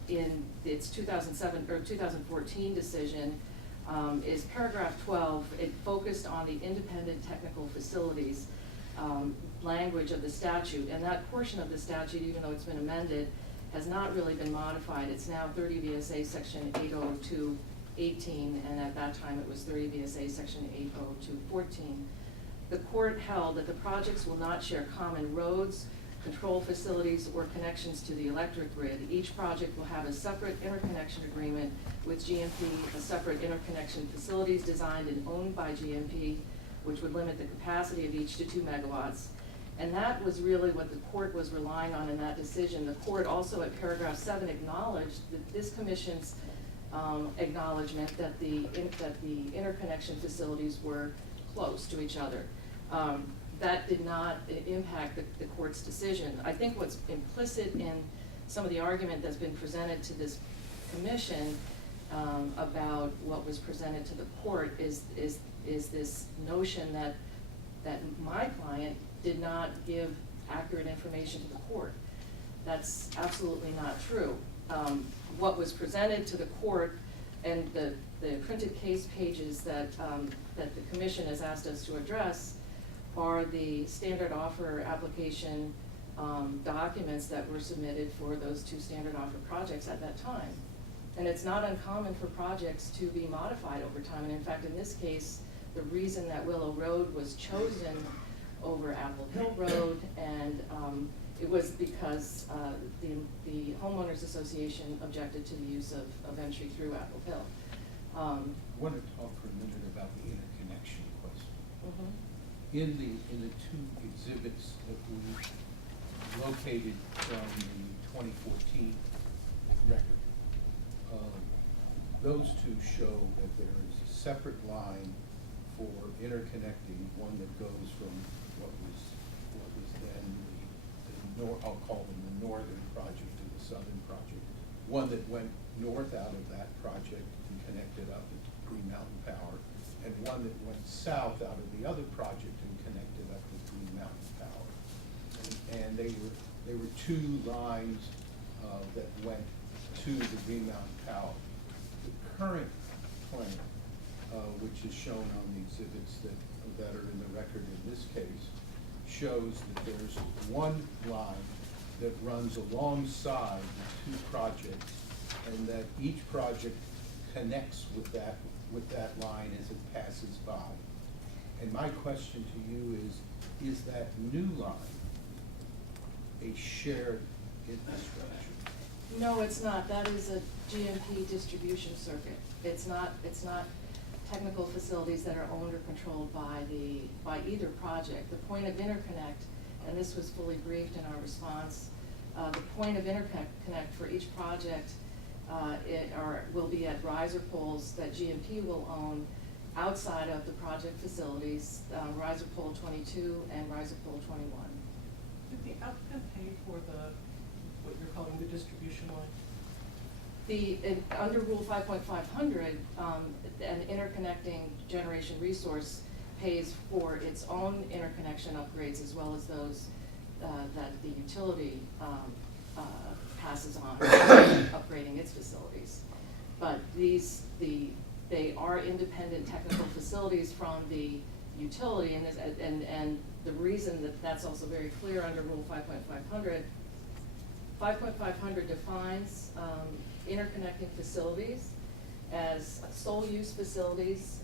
in its 2007 or 2014 decision is paragraph 12. It focused on the independent technical facilities language of the statute, and that portion of the statute, even though it's been amended, has not really been modified. It's now 30 VSA section 802.18, and at that time it was 30 VSA section 802.14. The court held that the projects will not share common roads, control facilities, or connections to the electric grid. Each project will have a separate interconnection agreement with GMP, a separate interconnection facilities designed and owned by GMP, which would limit the capacity of each to 2 megawatts. And that was really what the court was relying on in that decision. The court also at paragraph 7 acknowledged that this commission's acknowledgement that the interconnection facilities were close to each other. That did not impact the court's decision. I think what's implicit in some of the argument that's been presented to this commission about what was presented to the court is this notion that my client did not give accurate information to the court. That's absolutely not true. What was presented to the court and the printed case pages that the commission has asked us to address are the standard offer application documents that were submitted for those 2 standard offer projects at that time. And it's not uncommon for projects to be modified over time. And in fact, in this case, the reason that Willow Road was chosen over Apple Hill Road, and it was because the homeowners association objected to the use of entry through Apple Hill. I want to talk for a minute about the interconnection question. Mm-hmm. In the 2 exhibits that we located from the 2014 record, those 2 show that there is a separate line for interconnecting, one that goes from what was then I'll call them the northern project to the southern project, one that went north out of that project and connected up with Green Mountain Power, and one that went south out of the other project and connected up with Green Mountain Power. And they were 2 lines that went to the Green Mountain Power. The current plan, which is shown on the exhibits that are in the record in this case, shows that there's one line that runs alongside the 2 projects, and that each project connects with that line as it passes by. And my question to you is that new line a shared infrastructure? No, it's not. That is a GMP distribution circuit. It's not technical facilities that are owned or controlled by either project. The point of interconnect, and this was fully briefed in our response, the point of interconnect for each project will be at riser poles that GMP will own outside of the project facilities, riser pole 22 and riser pole 21. Did the applicant pay for what you're calling the distribution line? Under Rule 5.500, an interconnecting generation resource pays for its own interconnection upgrades as well as those that the utility passes on, upgrading its facilities. But they are independent technical facilities from the utility, and the reason that that's also very clear under Rule 5.500, 5.500 defines interconnecting facilities as sole use facilities,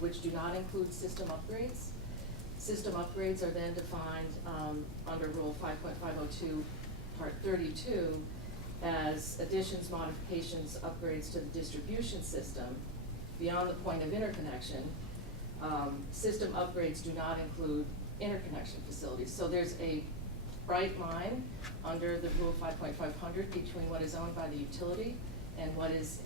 which do not include system upgrades. System upgrades are then defined under Rule 5.502, Part 32, as additions, modifications, upgrades to the distribution system beyond the point of interconnection. System upgrades do not include interconnection facilities. So there's a bright line under the Rule 5.500 between what is owned by the utility and what is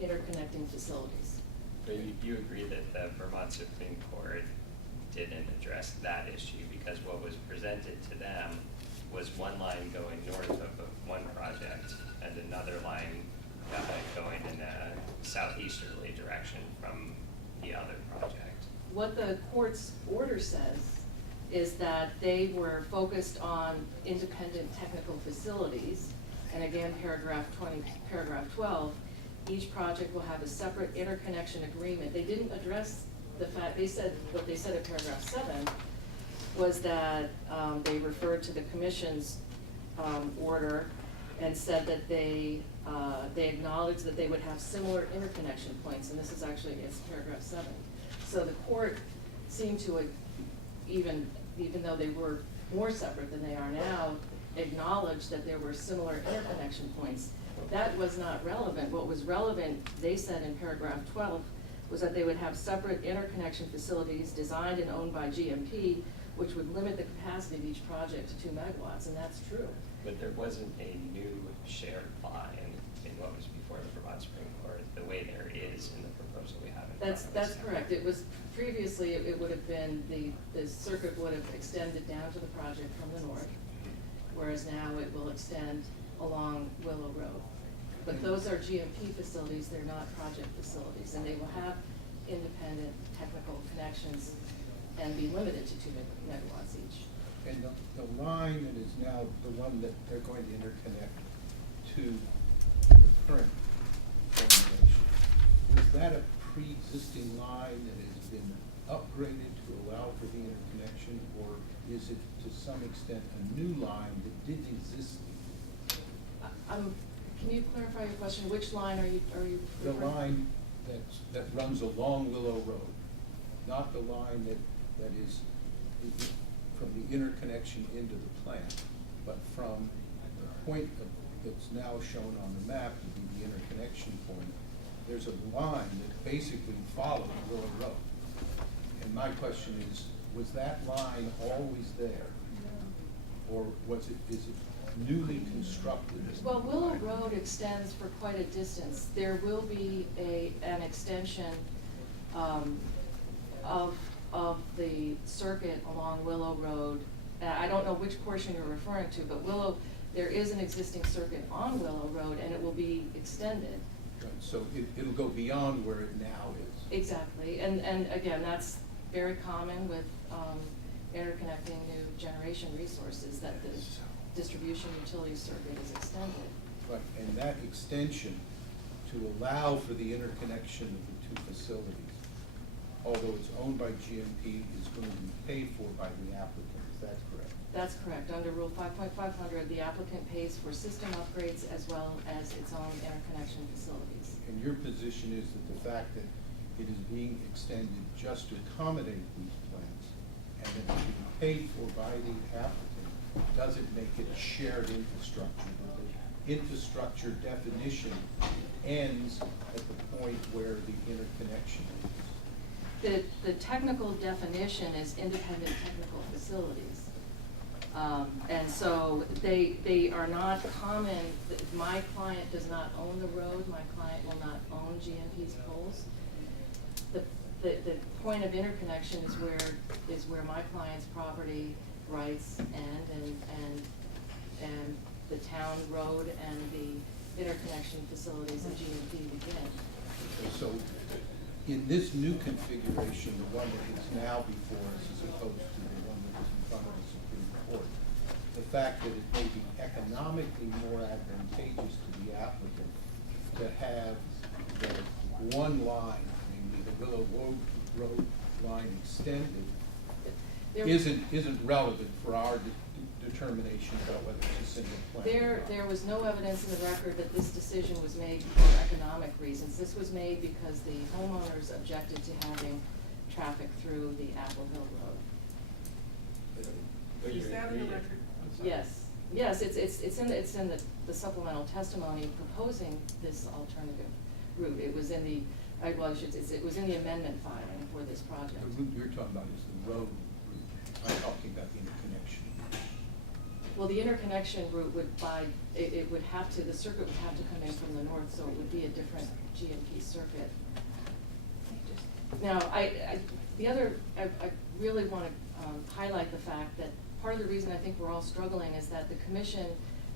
interconnecting facilities. But you agree that the Vermont Supreme Court didn't address that issue because what was presented to them was one line going north of one project and another line going in a southeasterly direction from the other project. What the court's order says is that they were focused on independent technical facilities. And again, paragraph 12, each project will have a separate interconnection agreement. They didn't address the fact, what they said in paragraph 7 was that they referred to the commission's order and said that they acknowledged that they would have similar interconnection points, and this is actually against paragraph 7. So the court seemed to, even though they were more separate than they are now, acknowledge that there were similar interconnection points. That was not relevant. What was relevant, they said in paragraph 12, was that they would have separate interconnection facilities designed and owned by GMP, which would limit the capacity of each project to 2 megawatts, and that's true. But there wasn't a new shared line in what was before the Vermont Supreme Court, the way there is in the proposal we have in front of us. That's correct. It was, previously, it would have been, the circuit would have extended down to the project from the north, whereas now it will extend along Willow Road. But those are GMP facilities, they're not project facilities, and they will have independent technical connections and be limited to 2 megawatts each. And the line that is now the one that they're going to interconnect to the current formulation, is that a pre-existing line that has been upgraded to allow for the interconnection, or is it to some extent a new line that didn't exist? Can you clarify your question? Which line are you The referring? line that runs along Willow Road, not the line that is from the interconnection into the plant, but from the point that's now shown on the map to be the interconnection point. There's a line that basically follows Willow Road. And my question is, was that line always there? Or is it newly constructed? Well, Willow Road extends for quite a distance. There will be an extension of the circuit along Willow Road. I don't know which portion you're referring to, but there is an existing circuit on Willow Road, and it will be extended. Right, so it'll go beyond where it now is. Exactly, and again, that's very common with interconnecting new generation resources, that the distribution utility circuit is extended. Right, and that extension to allow for the interconnection of the 2 facilities, although it's owned by GMP, is going to be paid for by the applicant. Is that correct? That's correct. Under Rule 5.500, the applicant pays for system upgrades as well as its own interconnection facilities. And your position is that the fact that it is being extended just to accommodate these plants and that it's being paid for by the applicant doesn't make it a shared infrastructure. The infrastructure definition ends at the point where the interconnection is. The technical definition is independent technical facilities. And so they are not common. My client does not own the road. My client will not own GMP's poles. The point of interconnection is where my client's property rights end and the town road and the interconnection facilities of GMP begin. So in this new configuration, the one that is now before us as opposed to the one that was in front of the Supreme Court, the fact that it may be economically more advantageous to the applicant to have the one line, namely the Willow Road line extended There- isn't relevant for our determination about whether it's a single plan. or not. There was no evidence in the record that this decision was made for economic reasons. This was made because the homeowners objected to having traffic through the Apple Hill Road. Would Is you that in the agree? record? I'm sorry. Yes, it's in the supplemental testimony proposing this alternative route. It was in the, it was in the amendment filing for this project. The route you're talking about is the road route. I'm talking about the interconnection. Well, the interconnection route would it would have to, the circuit would have to come in from the north, so it would be a different GMP circuit. Now, I really want to highlight the fact that part of the reason I think we're all struggling is that the commission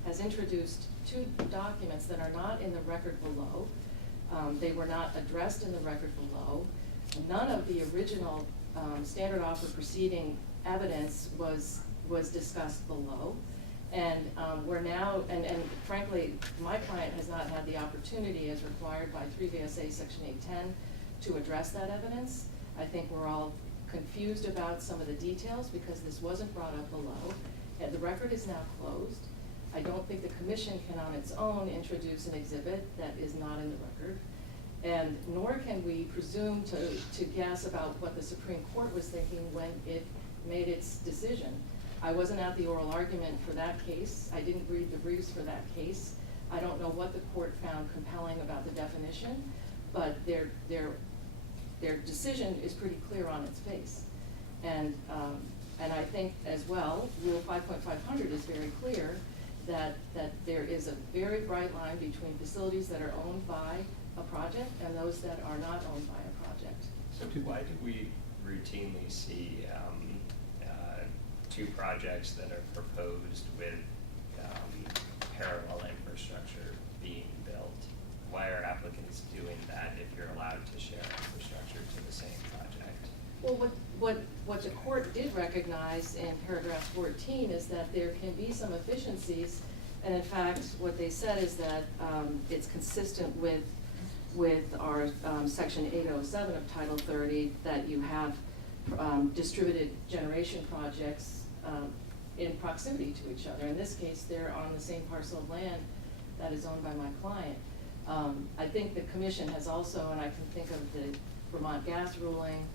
has introduced two documents that are not in the record below. They were not addressed in the record below. None of the original standard offer proceeding evidence was discussed below. And we're now, and frankly, my client has not had the opportunity as required by 3 VSA Section 810 to address that evidence. I think we're all confused about some of the details because this wasn't brought up below. And the record is now closed. I don't think the commission can on its own introduce an exhibit that is not in the record. And nor can we presume to guess about what the Supreme Court was thinking when it made its decision. I wasn't at the oral argument for that case. I didn't read the briefs for that case. I don't know what the court found compelling about the definition, but their decision is pretty clear on its face. And I think as well, Rule 5.500 is very clear that there is a very bright line between facilities that are owned by a project and those that are not owned by a project. So why do we routinely see two projects that are proposed with parallel infrastructure being built? Why are applicants doing that if you're allowed to share infrastructure to the same project? Well, what the court did recognize in paragraph 14 is that there can be some efficiencies, and in fact, what they said is that it's consistent with our section 807 of Title 30 that you have distributed generation projects in proximity to each other. In this case, they're on the same parcel of land that is owned by my client. I think the commission has also, and I can think of the Vermont gas ruling,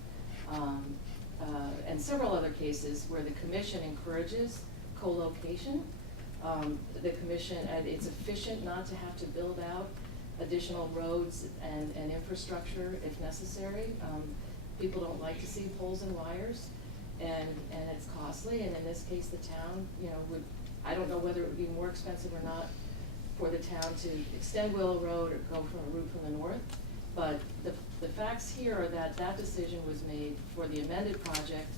and several other cases where the commission encourages co-location. The commission, and it's efficient not to have to build out additional roads and infrastructure if necessary. People don't like to see poles and wires, and it's costly, and in this case, the town, would, I don't know whether it would be more expensive or not for the town to extend Willow Road or go from a route from the north, but the facts here are that that decision was made for the amended project,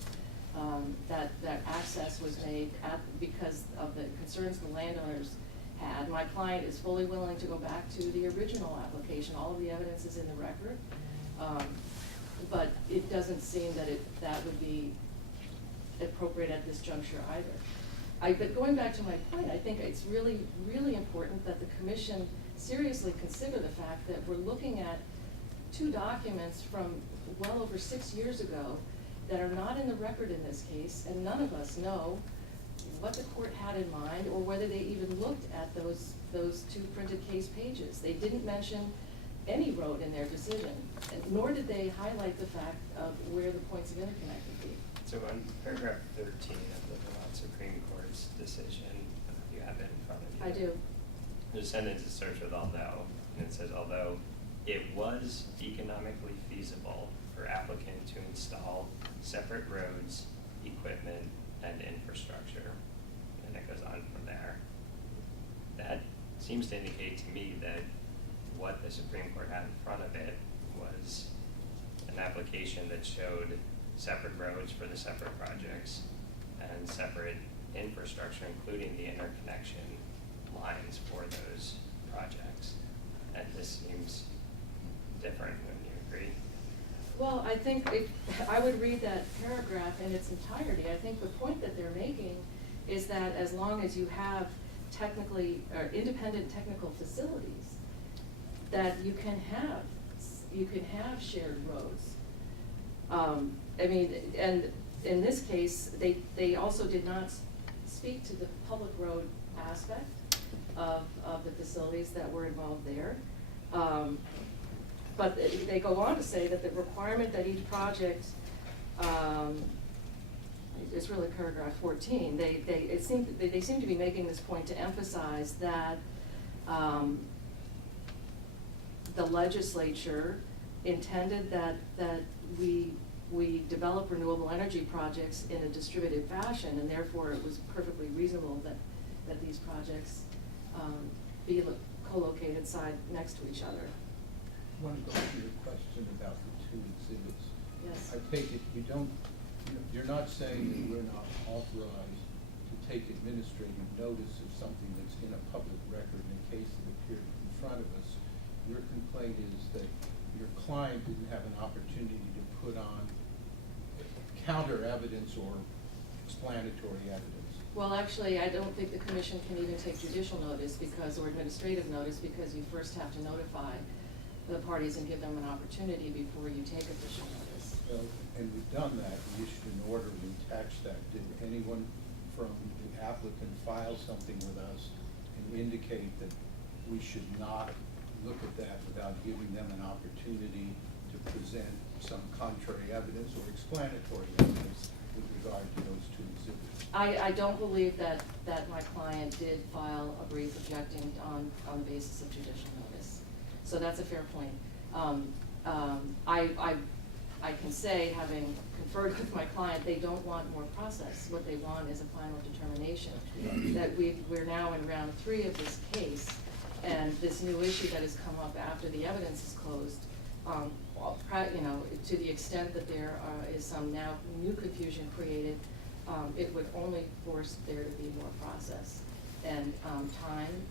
that access was made because of the concerns the landowners had. My client is fully willing to go back to the original application. All of the evidence is in the record. But it doesn't seem that that would be appropriate at this juncture either. But going back to my point, I think it's really, really important that the commission seriously consider the fact that we're looking at two documents from well over 6 years ago that are not in the record in this case, and none of us know what the court had in mind or whether they even looked at those two printed case pages. They didn't mention any road in their decision, nor did they highlight the fact of where the points of interconnect would be. So on paragraph 13 of the Vermont Supreme Court's decision, you have it in front of you. I do. The sentence starts with although, and it says, although it was economically feasible for applicant to install separate roads, equipment, and infrastructure, and it goes on from there. That seems to indicate to me that what the Supreme Court had in front of it was an application that showed separate roads for the separate projects and separate infrastructure, including the interconnection lines for those projects. And this seems different, wouldn't you agree? Well, I think I would read that paragraph in its entirety. I think the point that they're making is that as long as you have technically or independent technical facilities, that you can have shared roads. I mean, and in this case, they also did not speak to the public road aspect of the facilities that were involved there. But they go on to say that the requirement that each project, it's really paragraph 14, they seem to be making this point to emphasize that the legislature intended that we develop renewable energy projects in a distributed fashion, and therefore it was perfectly reasonable that these projects be co-located next to each other. I want to go to your question about the two exhibits. Yes. I take it you're not saying that we're not authorized to take administrative notice of something that's in a public record in a case that appeared in front of us. Your complaint is that your client didn't have an opportunity to put on counter evidence or explanatory evidence. Well, actually, I don't think the commission can even take judicial notice or administrative notice, because you first have to notify the parties and give them an opportunity before you take official notice. Well, and we've done that. We issued an order, we attached that. Did anyone from the applicant file something with us and indicate that we should not look at that without giving them an opportunity to present some contrary evidence or explanatory evidence with regard to those two exhibits? I don't believe that my client did file a brief objecting on the basis of judicial notice. So that's a fair point. I can say, having conferred with my client, they don't want more process. What they want is a final determination. That we're now in round 3 of this case, and this new issue that has come up after the evidence is closed, to the extent that there is some now new confusion created, it would only force there to be more process. And time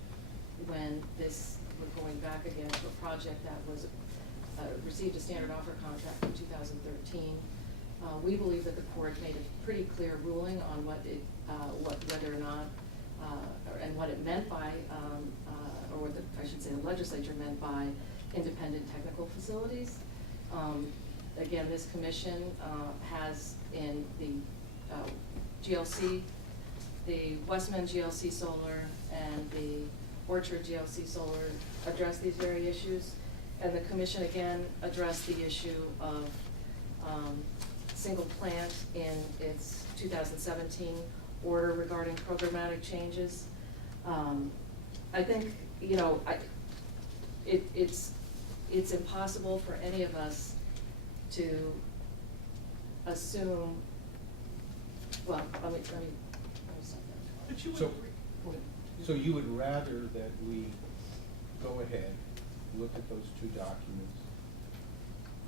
when we're going back again to a project that was received a standard offer contract in 2013. We believe that the court made a pretty clear ruling on whether or not, and what it meant by, or what I should say the legislature meant by independent technical facilities. Again, this commission has in the GLC, the Westman GLC Solar and the Orchard GLC Solar addressed these very issues. And the commission again addressed the issue of single plant in its 2017 order regarding programmatic changes. I think, it's impossible for any of us to assume, well, let me stop that. But you would So- agree. Go ahead. So you would rather that we go ahead, look at those two documents,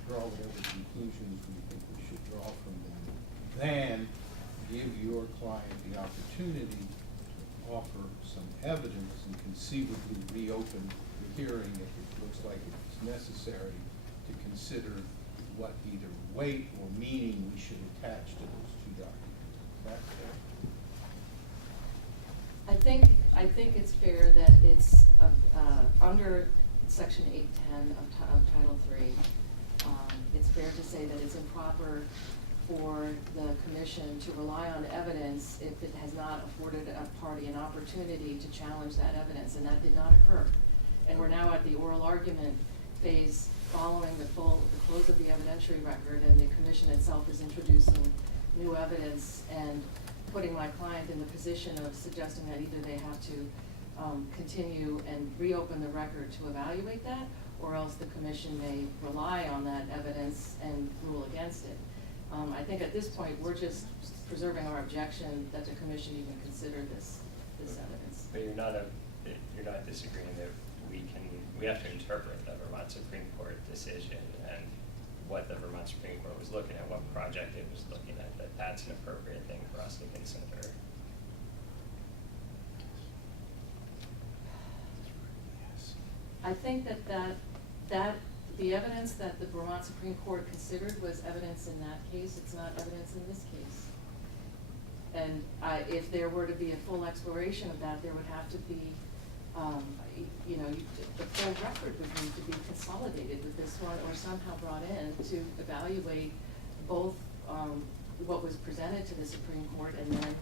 draw whatever conclusions we think we should draw from them, than give your client the opportunity to offer some evidence and conceivably reopen the hearing if it looks like it's necessary to consider what either weight or meaning we should attach to those two documents. Is that fair? I think it's fair that it's under Section 810 of Title III. It's fair to say that it's improper for the commission to rely on evidence if it has not afforded a party an opportunity to challenge that evidence, and that did not occur. And we're now at the oral argument phase following the close of the evidentiary record, and the commission itself is introducing new evidence and putting my client in the position of suggesting that either they have to continue and reopen the record to evaluate that, or else the commission may rely on that evidence and rule against it. I think at this point, we're just preserving our objection that the commission even consider this evidence. But you're not disagreeing that we have to interpret the Vermont Supreme Court decision and what the Vermont Supreme Court was looking at, what project it was looking at, that's an appropriate thing for us to consider. I think that the evidence that the Vermont Supreme Court considered was evidence in that case. It's not evidence in this case. And if there were to be a full exploration of that, there would have to be, the full record would need to be consolidated with this one, or somehow brought in to evaluate both what was presented to the Supreme Court, and then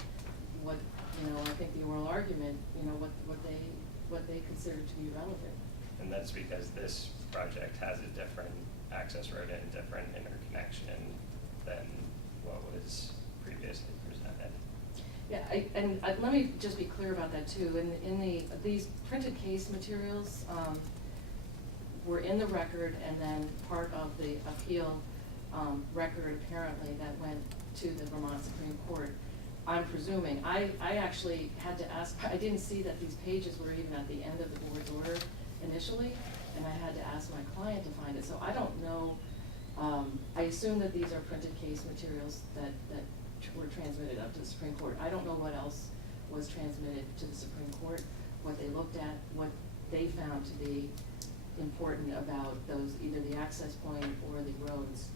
what, you know, I think the oral argument, you know, what they consider to be relevant. And that's because this project has a different access road and different interconnection than what was previously presented. Yeah, let me just be clear about that too. These printed case materials were in the record, and then part of the appeal record apparently that went to the Vermont Supreme Court. I'm presuming, I actually had to ask, I didn't see that these pages were even at the end of the board's order initially, and I had to ask my client to find it. So I don't know, I assume that these are printed case materials that were transmitted up to the Supreme Court. I don't know what else was transmitted to the Supreme Court, what they looked at, what they found to be important about those, either the access point or the roads.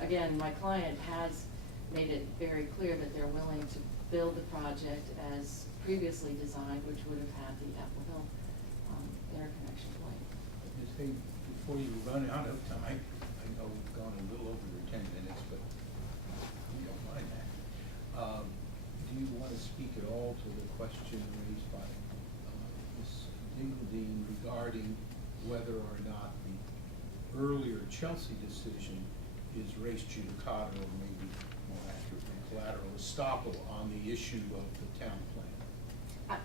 Again, my client has made it very clear that they're willing to build the project as previously designed, which would have had the Apple Hill interconnection point. Ms. Hay, before you run out of time, I know we've gone a little over your 10 minutes, but you don't mind that. Do you want to speak at all to the question raised by Ms. Dingledine regarding whether or not the earlier Chelsea decision is res judicata, or maybe more accurately collateral estoppel on the issue of the town plan?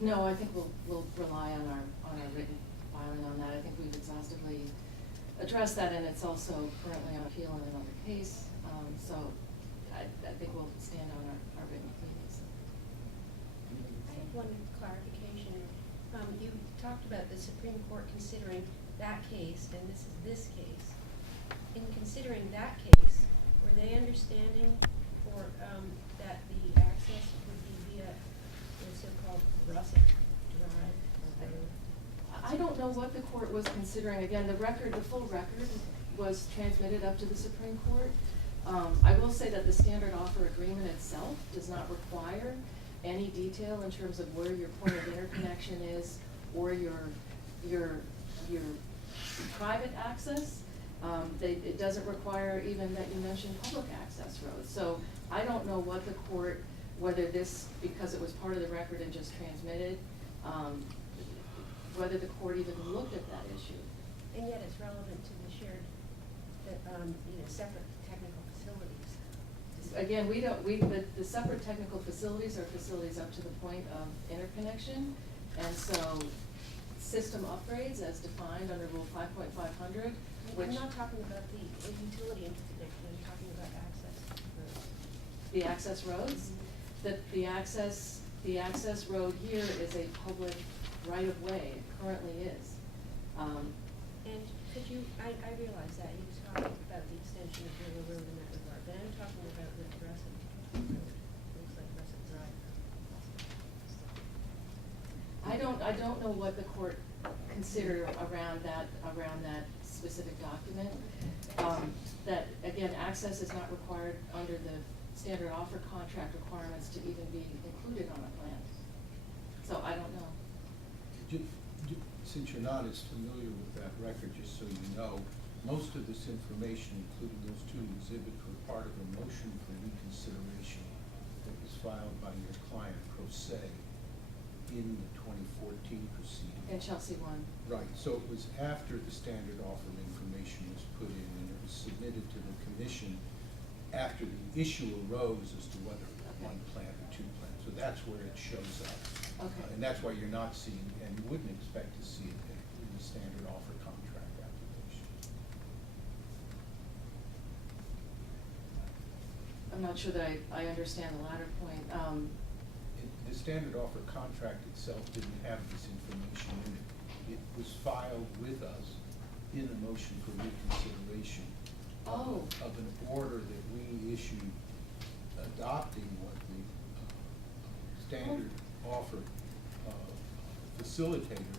No, I think we'll rely on our written filing on that. I think we've exhaustively addressed that, and it's also currently on appeal in another case. So I think we'll stand on our written pleadings. I have one clarification. You talked about the Supreme Court considering that case, and this is this case. In considering that case, were they understanding for that the access would be via the so-called Russet Drive or road? I don't know what the court was considering. Again, the full record was transmitted up to the Supreme Court. I will say that the standard offer agreement itself does not require any detail in terms of where your point of interconnection is or your private access. It doesn't require even that you mention public access roads. So I don't know what the court, whether this, because it was part of the record and just transmitted, whether the court even looked at that issue. And yet it's relevant to the shared, separate technical facilities. Again, the separate technical facilities are facilities up to the point of interconnection. And so system upgrades as defined under Rule 5.500, which. I'm not talking about the utility interconnection, I'm talking about access roads. The access roads? The access road here is a public right-of-way, it currently is. And could you, I realize that, you was talking about the extension of Willow Road in that regard, but I'm talking about the Russet Road, looks like Russet Drive. I don't know what the court considered around that specific document. That, again, access is not required under the standard offer contract requirements to even be included on a plan. So I don't know. Since you're not as familiar with that record, just so you know, most of this information, including those two exhibits, were part of a motion for reconsideration that was filed by your client pro se in the 2014 proceeding. And Chelsea won. Right, so it was after the standard offer information was put in, and it was submitted to the commission after the issue arose as to whether one plan or two plans. So that's where it shows up. Okay. And that's why you're not seeing, and you wouldn't expect to see it in the standard offer contract application. I'm not sure that I understand the latter point. The standard offer contract itself didn't have this information in it. It was filed with us in a motion for reconsideration of an order that we issued adopting what the standard offer facilitator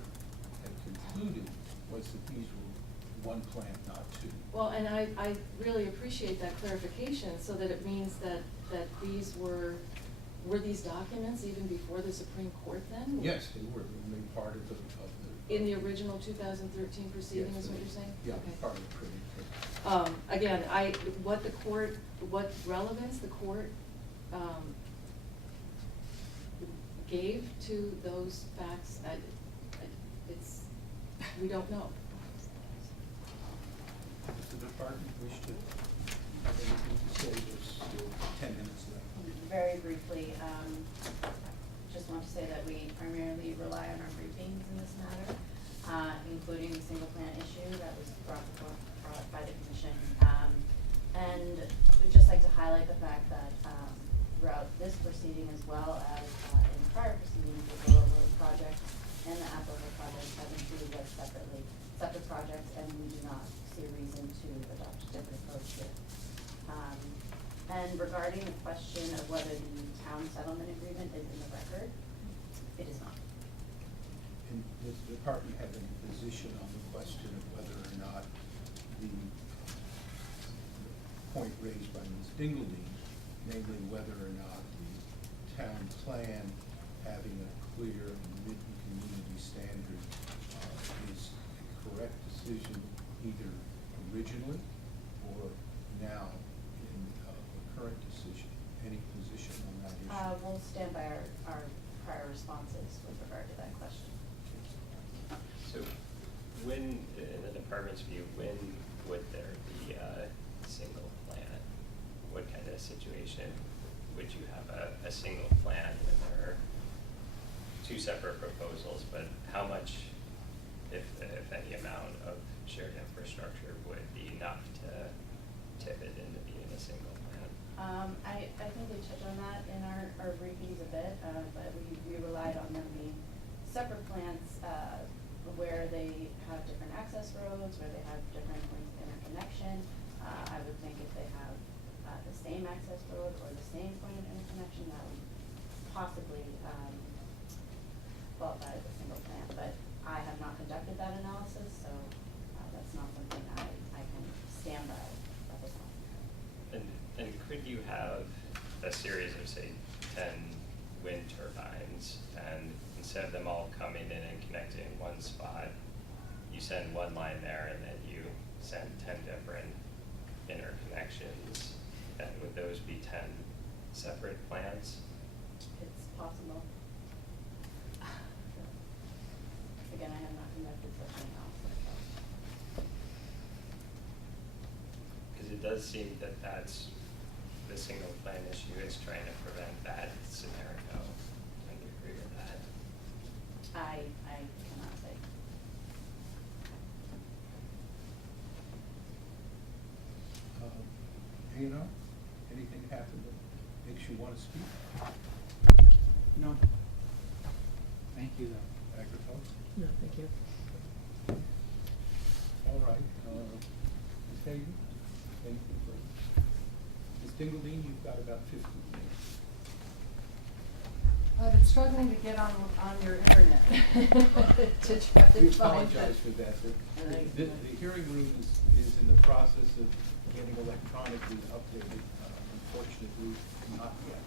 had concluded was that these were one plan, not two. Well, and I really appreciate that clarification, so that it means that these were these documents even before the Supreme Court then? Yes, they were. They were made part of the In the original 2013 proceeding is what you're saying? Yeah, Okay. part of the printing. Again, what relevance the court, gave to those facts, we don't know. Does the department wish to have anything to say? There's still 10 minutes left. Very briefly, just want to say that we primarily rely on our briefings in this matter, including the single plan issue that was brought by the commission. And we'd just like to highlight the fact that throughout this proceeding as well as in prior proceedings, the Willow Road project and the Apple Hill project have been treated as separate projects, and we do not see a reason to adopt a different approach here. And regarding the question of whether the town settlement agreement is in the record, it is not. And does the department have any position on the question of whether or not the point raised by Ms. Dingley, namely whether or not the town plan having a clear and written community standard is a correct decision either originally or now in the current decision? Any position on that issue? We'll stand by our prior responses with regard to that question. So when, in the department's view, when would there be a single plan? What kind of situation would you have a single plan when there are two separate proposals, but how much, if any amount of shared infrastructure would be enough to tip it into being a single plan? I think we touched on that in our briefings a bit, but we relied on them being separate plans where they have different access roads, where they have different points of interconnection. I would think if they have the same access road or the same point of interconnection, that would possibly qualify as a single plan. But I have not conducted that analysis, so that's not something I can stand by at this time. And could you have a series of, say, 10 wind turbines, and instead of them all coming in and connecting in one spot, you send one line there and then you send 10 different interconnections, and would those be 10 separate plans? It's possible. Again, I have not conducted such an analysis. Because it does seem that that's the single plan issue is trying to prevent that scenario. Do you agree with that? I cannot say. A&R, anything happen that makes you want to speak? No. Thank you, though. Agriculture? No, thank you. All right. Ms. Hayden, anything further? Ms. Dingledine, you've got about 15 minutes. I've been struggling to get on your internet to try to We find apologize for that. The hearing room is in the process of getting electronically updated. Unfortunately, not yet.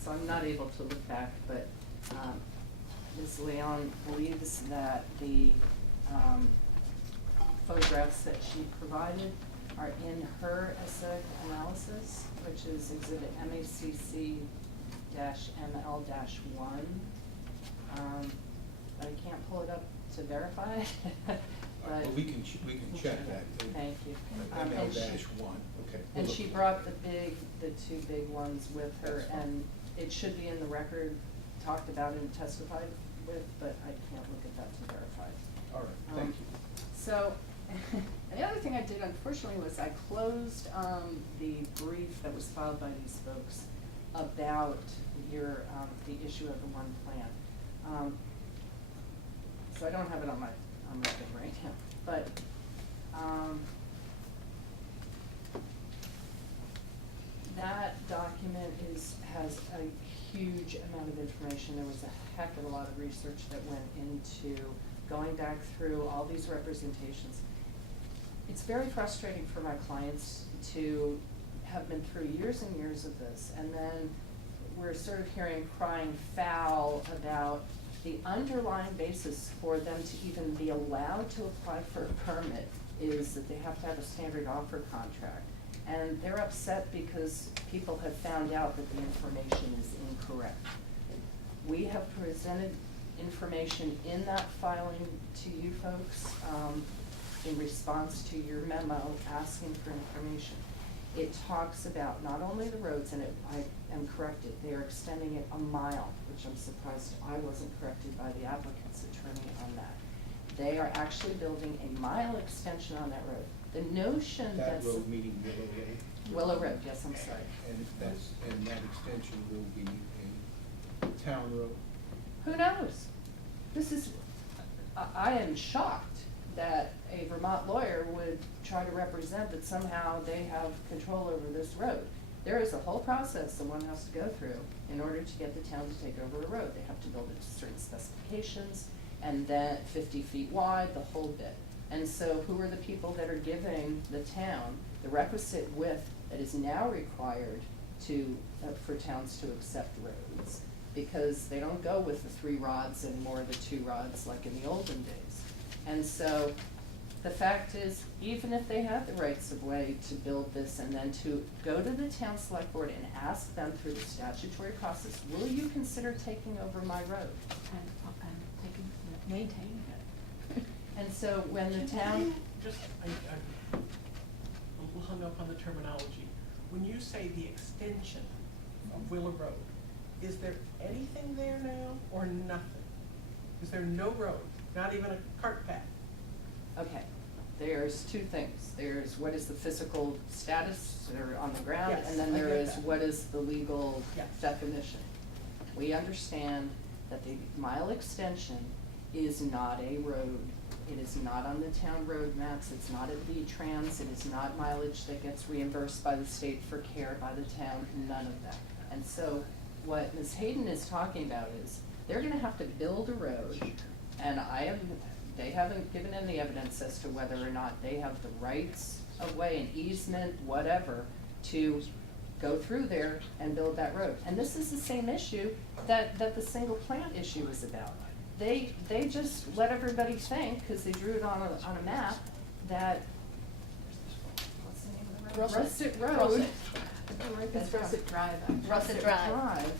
So I'm not able to look back, but Ms. Leon believes that the photographs that she provided are in her aesthetic analysis, which is exhibit MACC-ML-1. I can't pull it up to verify it, but. Well, we can check that. Thank you. ML-1, okay. And she brought the two big ones with her, and it should be in the record, talked about and testified with, but I can't look at that to verify. All right, thank you. So, and the other thing I did unfortunately was I closed the brief that was filed by these folks about the issue of the one plan. So I don't have it on my thing right now, but that document has a huge amount of information. There was a heck of a lot of research that went into going back through all these representations. It's very frustrating for my clients to have been through years and years of this, and then we're sort of hearing crying foul about, the underlying basis for them to even be allowed to apply for a permit is that they have to have a standard offer contract. And they're upset because people have found out that the information is incorrect. We have presented information in that filing to you folks, in response to your memo asking for information. It talks about not only the roads, and I am corrected, they are extending it a mile, which I'm surprised I wasn't corrected by the applicant's attorney on that. They are actually building a mile extension on that road. The notion That that's. road meaning Willow Road? Willow Road, yes, I'm sorry. And that extension will be a town road? Who knows? This is, I am shocked that a Vermont lawyer would try to represent that somehow they have control over this road. There is a whole process someone has to go through in order to get the town to take over a road. They have to build it to certain specifications, and then 50 feet wide, the whole bit. And so who are the people that are giving the town the requisite width that is now required to, for towns to accept roads? Because they don't go with the 3 rods anymore, the 2 rods like in the olden days. And so the fact is, even if they have the rights of way to build this and then to go to the town select board and ask them through the statutory process, will you consider taking over my road? Maintaining it. And so when the town, I'm a little hung up on the terminology. When you say the extension of Willow Road, is there anything there now or nothing? Is there no road, not even a cart path? okay, there's 2 things. There's what is the physical status or on the ground, Yes, and then I there get is that. what is the legal Yes. definition. We understand that the mile extension is not a road. It is not on the town road maps. It's not at V-Trans. It is not mileage that gets reimbursed by the state for care by the town, none of that. And so what Ms. Hayden is talking about is they're gonna have to build a road, and they haven't given any evidence as to whether or not they have the rights of way, an easement, whatever, to go through there and build that road. And this is the same issue that the single plant issue is about. They just let everybody think, because they drew it on a map, that, what's the name of the road? Russet Road. It's Russet Drive, actually. Russet Drive.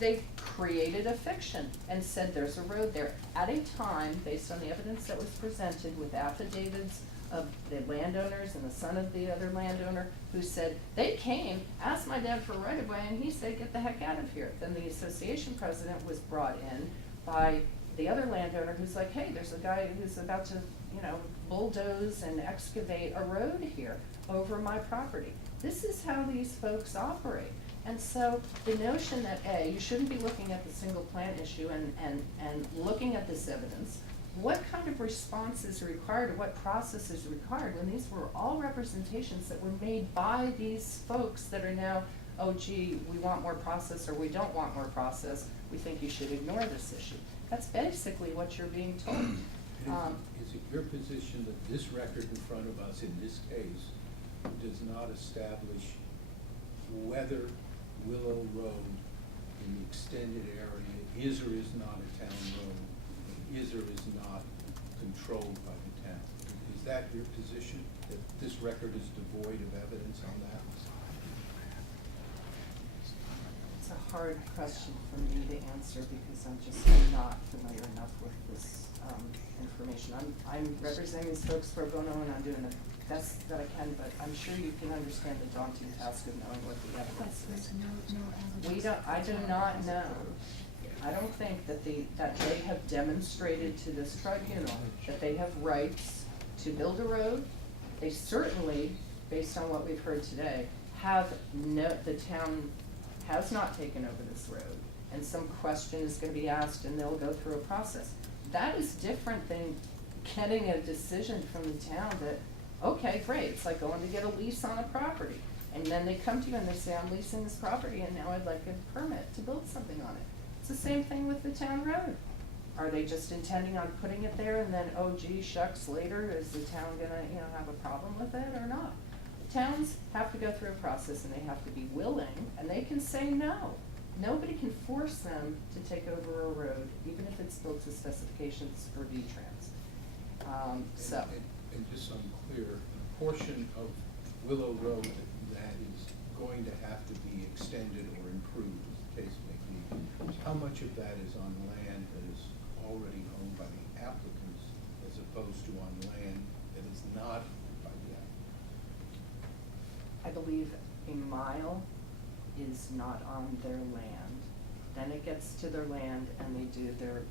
They created a fiction and said there's a road there at a time, based on the evidence that was presented with affidavits of the landowners and the son of the other landowner, who said, they came, asked my dad for a right of way, and he said, get the heck out of here. Then the association president was brought in by the other landowner who's like, hey, there's a guy who's about to, bulldoze and excavate a road here over my property. This is how these folks operate. And so the notion that, A, you shouldn't be looking at the single plant issue and looking at this evidence, what kind of response is required, or what process is required, when these were all representations that were made by these folks that are now, oh gee, we want more process, or we don't want more process, we think you should ignore this issue. That's basically what you're being told. Is it your position that this record in front of us, in this case, does not establish whether Willow Road in the extended area is or is not a town road, is or is not controlled by the town? Is that your position, that this record is devoid of evidence on that? It's a hard question for me to answer because I'm just not familiar enough with this information. I'm representing these folks pro bono, and I'm doing the best that I can, but I'm sure you can understand the daunting task of knowing what the evidence is. I do not know. I don't think that they have demonstrated to this tribunal that they have rights to build a road. They certainly, based on what we've heard today, the town has not taken over this road, and some question is gonna be asked and they'll go through a process. That is different than getting a decision from the town that, okay, great, it's like going to get a lease on a property. And then they come to you and they say, I'm leasing this property and now I'd like a permit to build something on it. It's the same thing with the town road. Are they just intending on putting it there and then, oh gee, shucks, later, is the town gonna, have a problem with it or not? Towns have to go through a process and they have to be willing, and they can say no. nobody can force them to take over a road, even if it's built to specifications for V-Trans. So. And just so I'm clear, the portion of Willow Road that is going to have to be extended or improved, as the case may be, how much of that is on land that is already owned by the applicants as opposed to on land that is not by the applicants? I believe a mile is not on their land. Then it gets to their land and they do their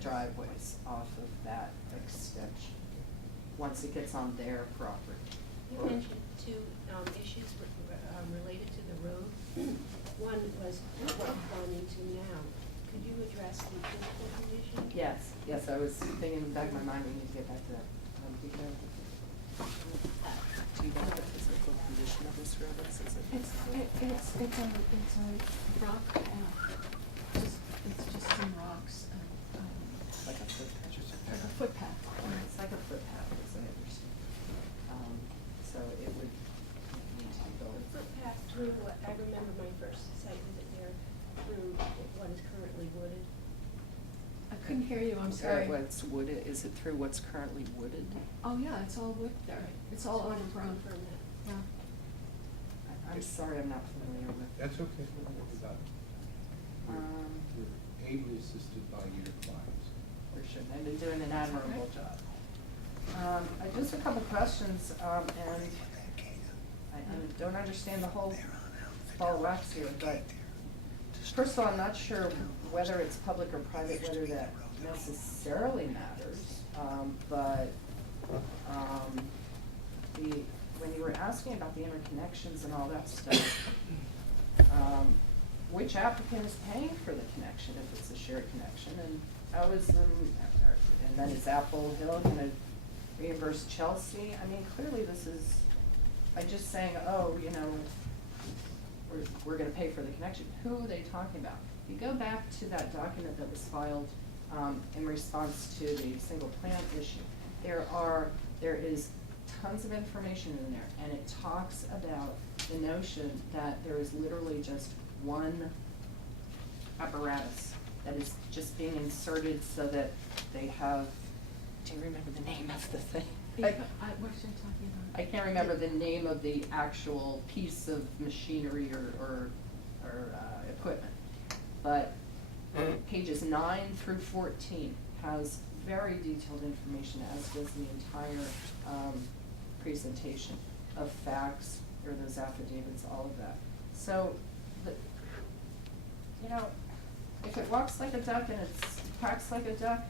driveways off of that extension, once it gets on their property. You mentioned two issues related to the road. One was what we've gone into now. Could you address the physical condition? Yes, I was thinking in the back of my mind, we need to get back to that. Do you know the physical condition of this road? It's a rock path. It's just some rocks, Like a footpath. like a footpath. It's like a footpath, as I understand. So it would need to be The built. footpath through what, I remember my first site visit there, through what is currently wooded. I couldn't hear you, I'm sorry. What's wooded, is it through what's currently wooded? Oh, yeah, it's all wood there. It's all So I overgrown. confirm that. Yeah. I'm sorry, I'm not familiar with. That's okay, don't worry about it. You're ably assisted by your clients. For sure, they've been doing an admirable job. Just a couple questions, and I don't understand the whole ball of wax here, but first of all, I'm not sure whether it's public or private, whether that necessarily matters, but when you were asking about the interconnections and all that stuff, which applicant is paying for the connection if it's a shared connection, and how is and then is Apple Hill gonna reimburse Chelsea? I mean, clearly this is, by just saying, oh, you know, we're gonna pay for the connection, who are they talking about? You go back to that document that was filed, in response to the single plant issue. There is tons of information in there, and it talks about the notion that there is literally just one apparatus that is just being inserted so that they have, do you remember the name of the thing? What are you talking about? I can't remember the name of the actual piece of machinery or equipment. But pages 9 through 14 has very detailed information, as does the entire presentation of facts, or those affidavits, all of that. So, you know, if it walks like a duck and it quacks like a duck,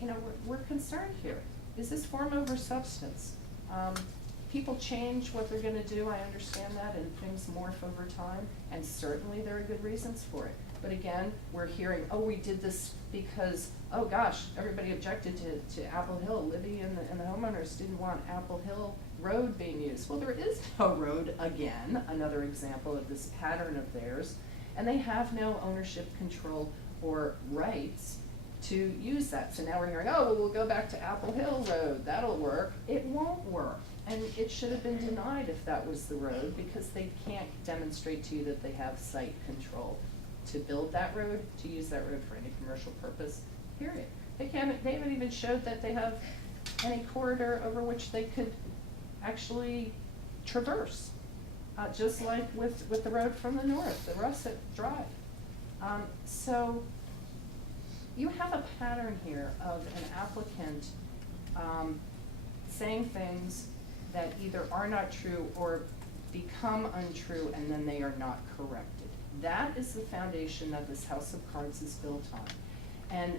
you know, we're concerned here. Is this form over substance? People change what they're gonna do, I understand that, and things morph over time, and certainly there are good reasons for it. But again, we're hearing, oh, we did this because, oh gosh, everybody objected to Apple Hill. Libby and the homeowners didn't want Apple Hill Road being used. Well, there is no road, again, another example of this pattern of theirs, and they have no ownership, control, or rights to use that. So now we're hearing, oh, well, we'll go back to Apple Hill Road, that'll work. It won't work, and it should have been denied if that was the road, because they can't demonstrate to you that they have site control to build that road, to use that road for any commercial purpose, period. They haven't even showed that they have any corridor over which they could actually traverse, just like with the road from the north, the Russet Drive. So you have a pattern here of an applicant saying things that either are not true or become untrue, and then they are not corrected. That is the foundation that this house of cards is built on. And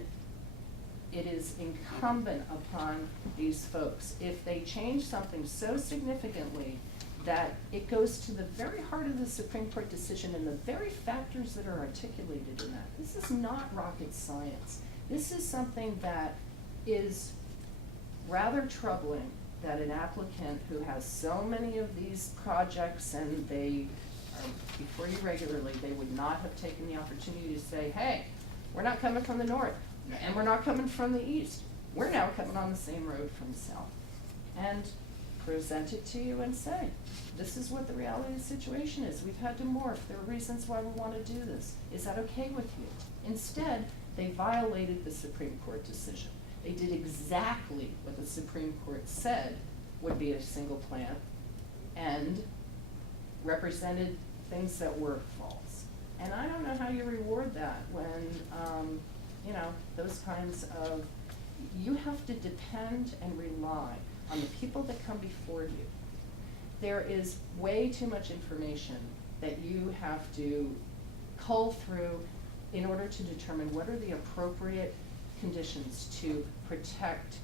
it is incumbent upon these folks, if they change something so significantly that it goes to the very heart of the Supreme Court decision and the very factors that are articulated in that. This is not rocket science. This is something that is rather troubling, that an applicant who has so many of these projects and they are before you regularly, they would not have taken the opportunity to say, hey, we're not coming from the north and we're not coming from the east. We're now coming on the same road from the south. And present it to you and say, this is what the reality of the situation is. We've had to morph. There are reasons why we want to do this. Is that okay with you? Instead, they violated the Supreme Court decision. They did exactly what the Supreme Court said would be a single plant and represented things that were false. And I don't know how you reward that when, you know, those kinds of, you have to depend and rely on the people that come before you. There is way too much information that you have to cull through in order to determine what are the appropriate conditions to protect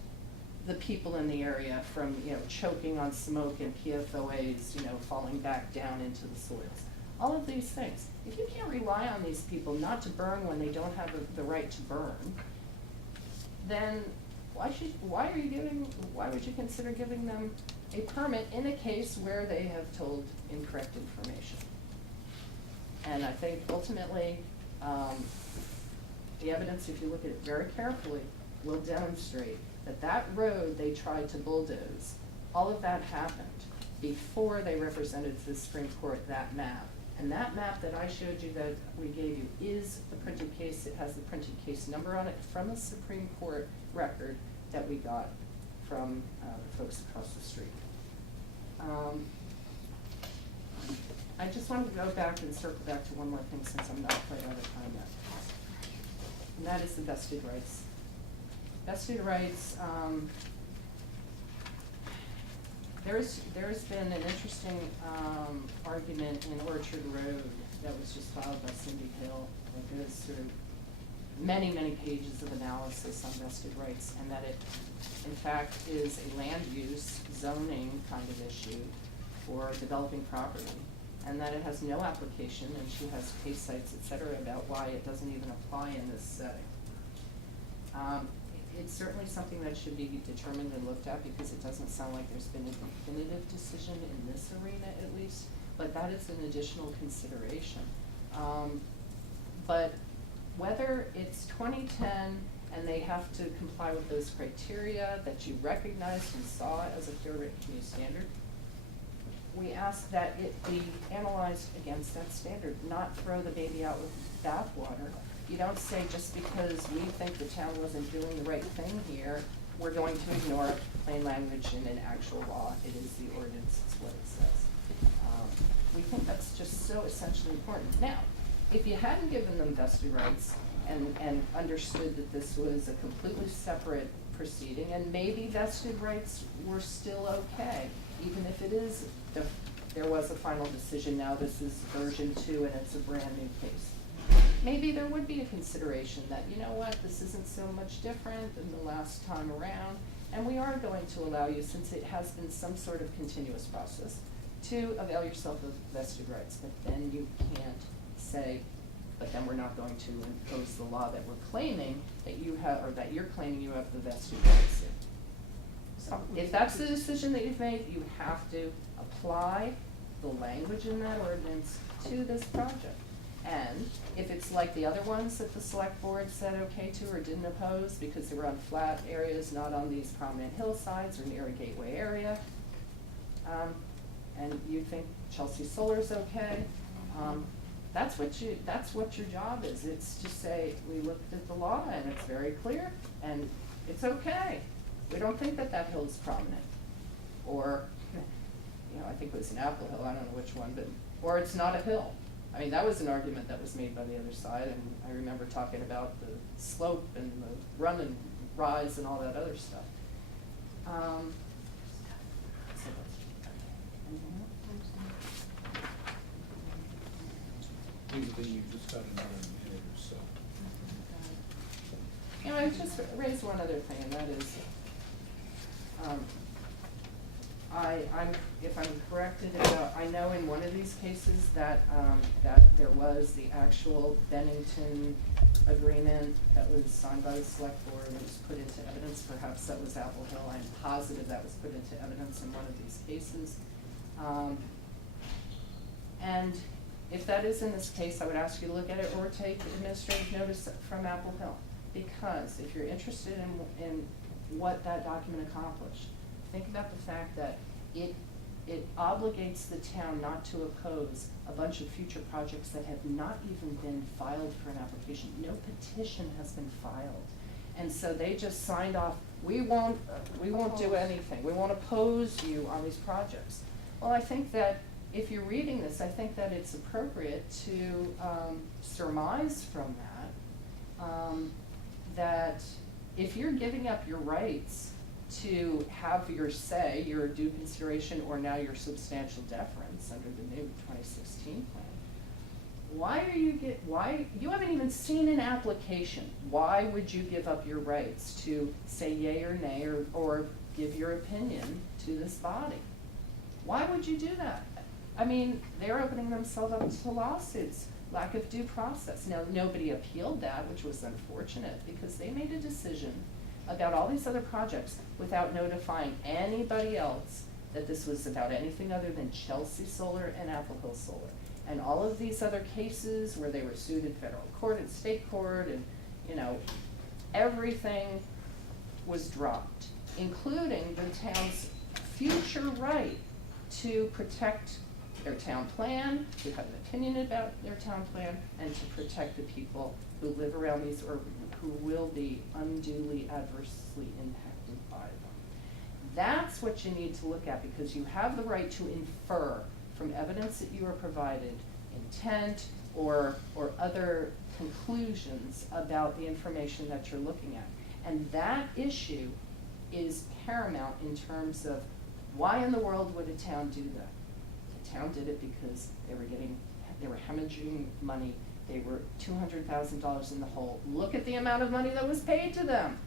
the people in the area from, you know, choking on smoke and PFOAs, you know, falling back down into the soils. All of these things. If you can't rely on these people not to burn when they don't have the right to burn, then why would you consider giving them a permit in a case where they have told incorrect information? And I think ultimately, the evidence, if you look at it very carefully, will demonstrate that that road they tried to bulldoze, all of that happened before they represented to the Supreme Court that map. And that map that I showed you, that we gave you, is the printed case. It has the printed case number on it from the Supreme Court record that we got from folks across the street. I just wanted to go back and circle back to one more thing since I'm not quite out of time yet. And that is the vested rights. Vested rights, there's been an interesting argument in Orchard Road that was just filed by Cindy Hill that goes through many, many pages of analysis on vested rights, and that it, in fact, is a land use zoning kind of issue for developing property, and that it has no application, and she has case sites, et cetera, about why it doesn't even apply in this setting. It's certainly something that should be determined and looked at, because it doesn't sound like there's been a definitive decision in this arena at least, but that is an additional consideration. But whether it's 2010 and they have to comply with those criteria that you recognized and saw as a pure written community standard, we ask that it be analyzed against that standard, not throw the baby out with bathwater. You don't say just because we think the town wasn't doing the right thing here, we're going to ignore plain language in an actual law. It is the ordinance, it's what it says. We think that's just so essentially important. Now, if you hadn't given them vested rights and understood that this was a completely separate proceeding, and maybe vested rights were still okay, even if it is, there was a final decision, now this is version 2 and it's a brand new case. Maybe there would be a consideration that, you know what, this isn't so much different than the last time around, and we are going to allow you, since it has been some sort of continuous process, to avail yourself of vested rights. But then you can't say, but then we're not going to impose the law that we're claiming that you have, or that you're claiming you have the vested rights in. So if that's the decision that you've made, you have to apply the language in that ordinance to this project. And if it's like the other ones that the select board said okay to or didn't oppose because they were on flat areas, not on these prominent hillsides or near a gateway area, and you think Chelsea Solar's okay, that's what your job is. It's to say, we looked at the law and it's very clear and it's okay. We don't think that that hill is prominent. Or, you know, I think it was an Apple Hill, I don't know which one, but, or it's not a hill. I mean, that was an argument that was made by the other side, and I remember talking about the slope and the run and rise and all that other stuff. Usually you just got another minute or so. You know, I just raised one other thing, and that is, if I'm corrected about, I know in one of these cases that there was the actual Bennington agreement that was signed by the select board and was put into evidence. Perhaps that was Apple Hill. I'm positive that was put into evidence in one of these cases. And if that is in this case, I would ask you to look at it or take administrative notice from Apple Hill. Because if you're interested in what that document accomplished, think about the fact that it obligates the town not to oppose a bunch of future projects that have not even been filed for an application. No petition has been filed. And so they just signed off, we won't do anything, we won't oppose you on these projects. Well, I think that if you're reading this, I think that it's appropriate to surmise from that, that if you're giving up your rights to have your say, your due consideration, or now your substantial deference under the new 2016 plan, you haven't even seen an application. Why would you give up your rights to say yay or nay or give your opinion to this body? Why would you do that? I mean, they're opening themselves up to lawsuits, lack of due process. Now, nobody appealed that, which was unfortunate, because they made a decision about all these other projects without notifying anybody else that this was about anything other than Chelsea Solar and Apple Hill Solar. And all of these other cases where they were sued in federal court and state court and, everything was dropped, including the town's future right to protect their town plan, to have an opinion about their town plan, and to protect the people who live around these or who will be unduly adversely impacted by them. That's what you need to look at, because you have the right to infer from evidence that you are provided intent or other conclusions about the information that you're looking at. And that issue is paramount in terms of why in the world would a town do that? The town did it because they were hemorrhaging money. They were $200,000 in the hole. Look at the amount of money that was paid to them.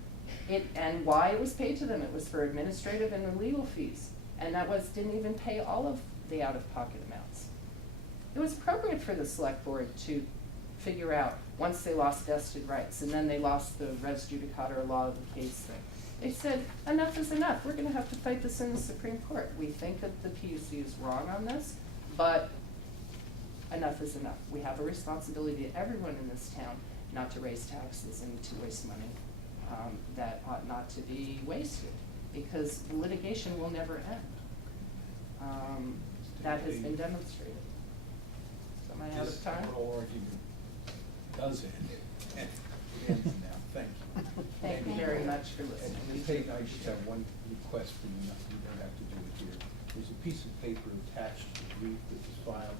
And why it was paid to them. It was for administrative and legal fees. And that didn't even pay all of the out-of-pocket amounts. It was appropriate for the select board to figure out, once they lost vested rights, and then they lost the res judicata or law of the case thing. They said, enough is enough. We're gonna have to fight this in the Supreme Court. We think that the PUC is wrong on this, but enough is enough. We have a responsibility to everyone in this town not to raise taxes and to waste money that ought not to be wasted, because litigation will never end. That has been demonstrated. So am I out of time? This oral argument does end. It ends now. Thank you. Thank you very much for listening. And Peyton, I just have one request for you. You don't have to do it here. There's a piece of paper attached to the brief that was filed,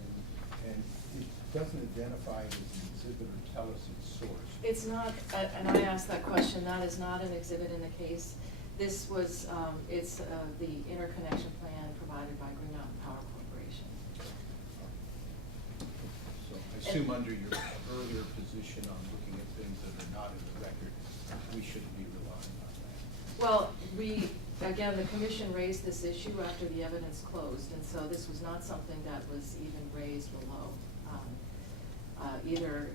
and it doesn't identify it as an exhibit or tell us its source. It's not, and I asked that question, that is not an exhibit in the case. This was, it's the interconnection plan provided by Green Mountain Power Corporation. So I assume under your earlier position on looking at things that are not in the record, we shouldn't be relying on that. Well, again, the commission raised this issue after the evidence closed, and so this was not something that was even raised below. Either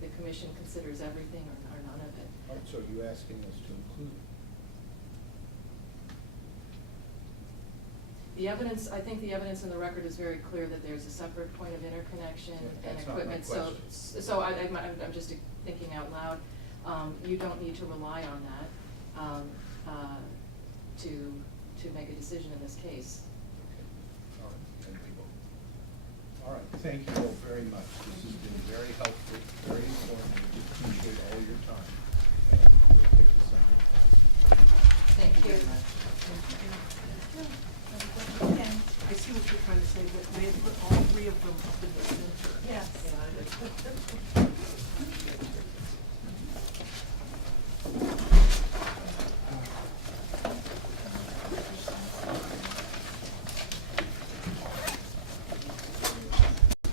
the commission considers everything or none of it. All right, so are you asking us to include it? The evidence, I think the evidence in the record is very clear that there's a separate point of interconnection Yeah, and that's not my equipment, question. so I'm just thinking out loud. You don't need to rely on that to make a decision in this case. Okay, all right, then we will. All right, thank you all very much. This has been very helpful, very informative. Appreciate all your time.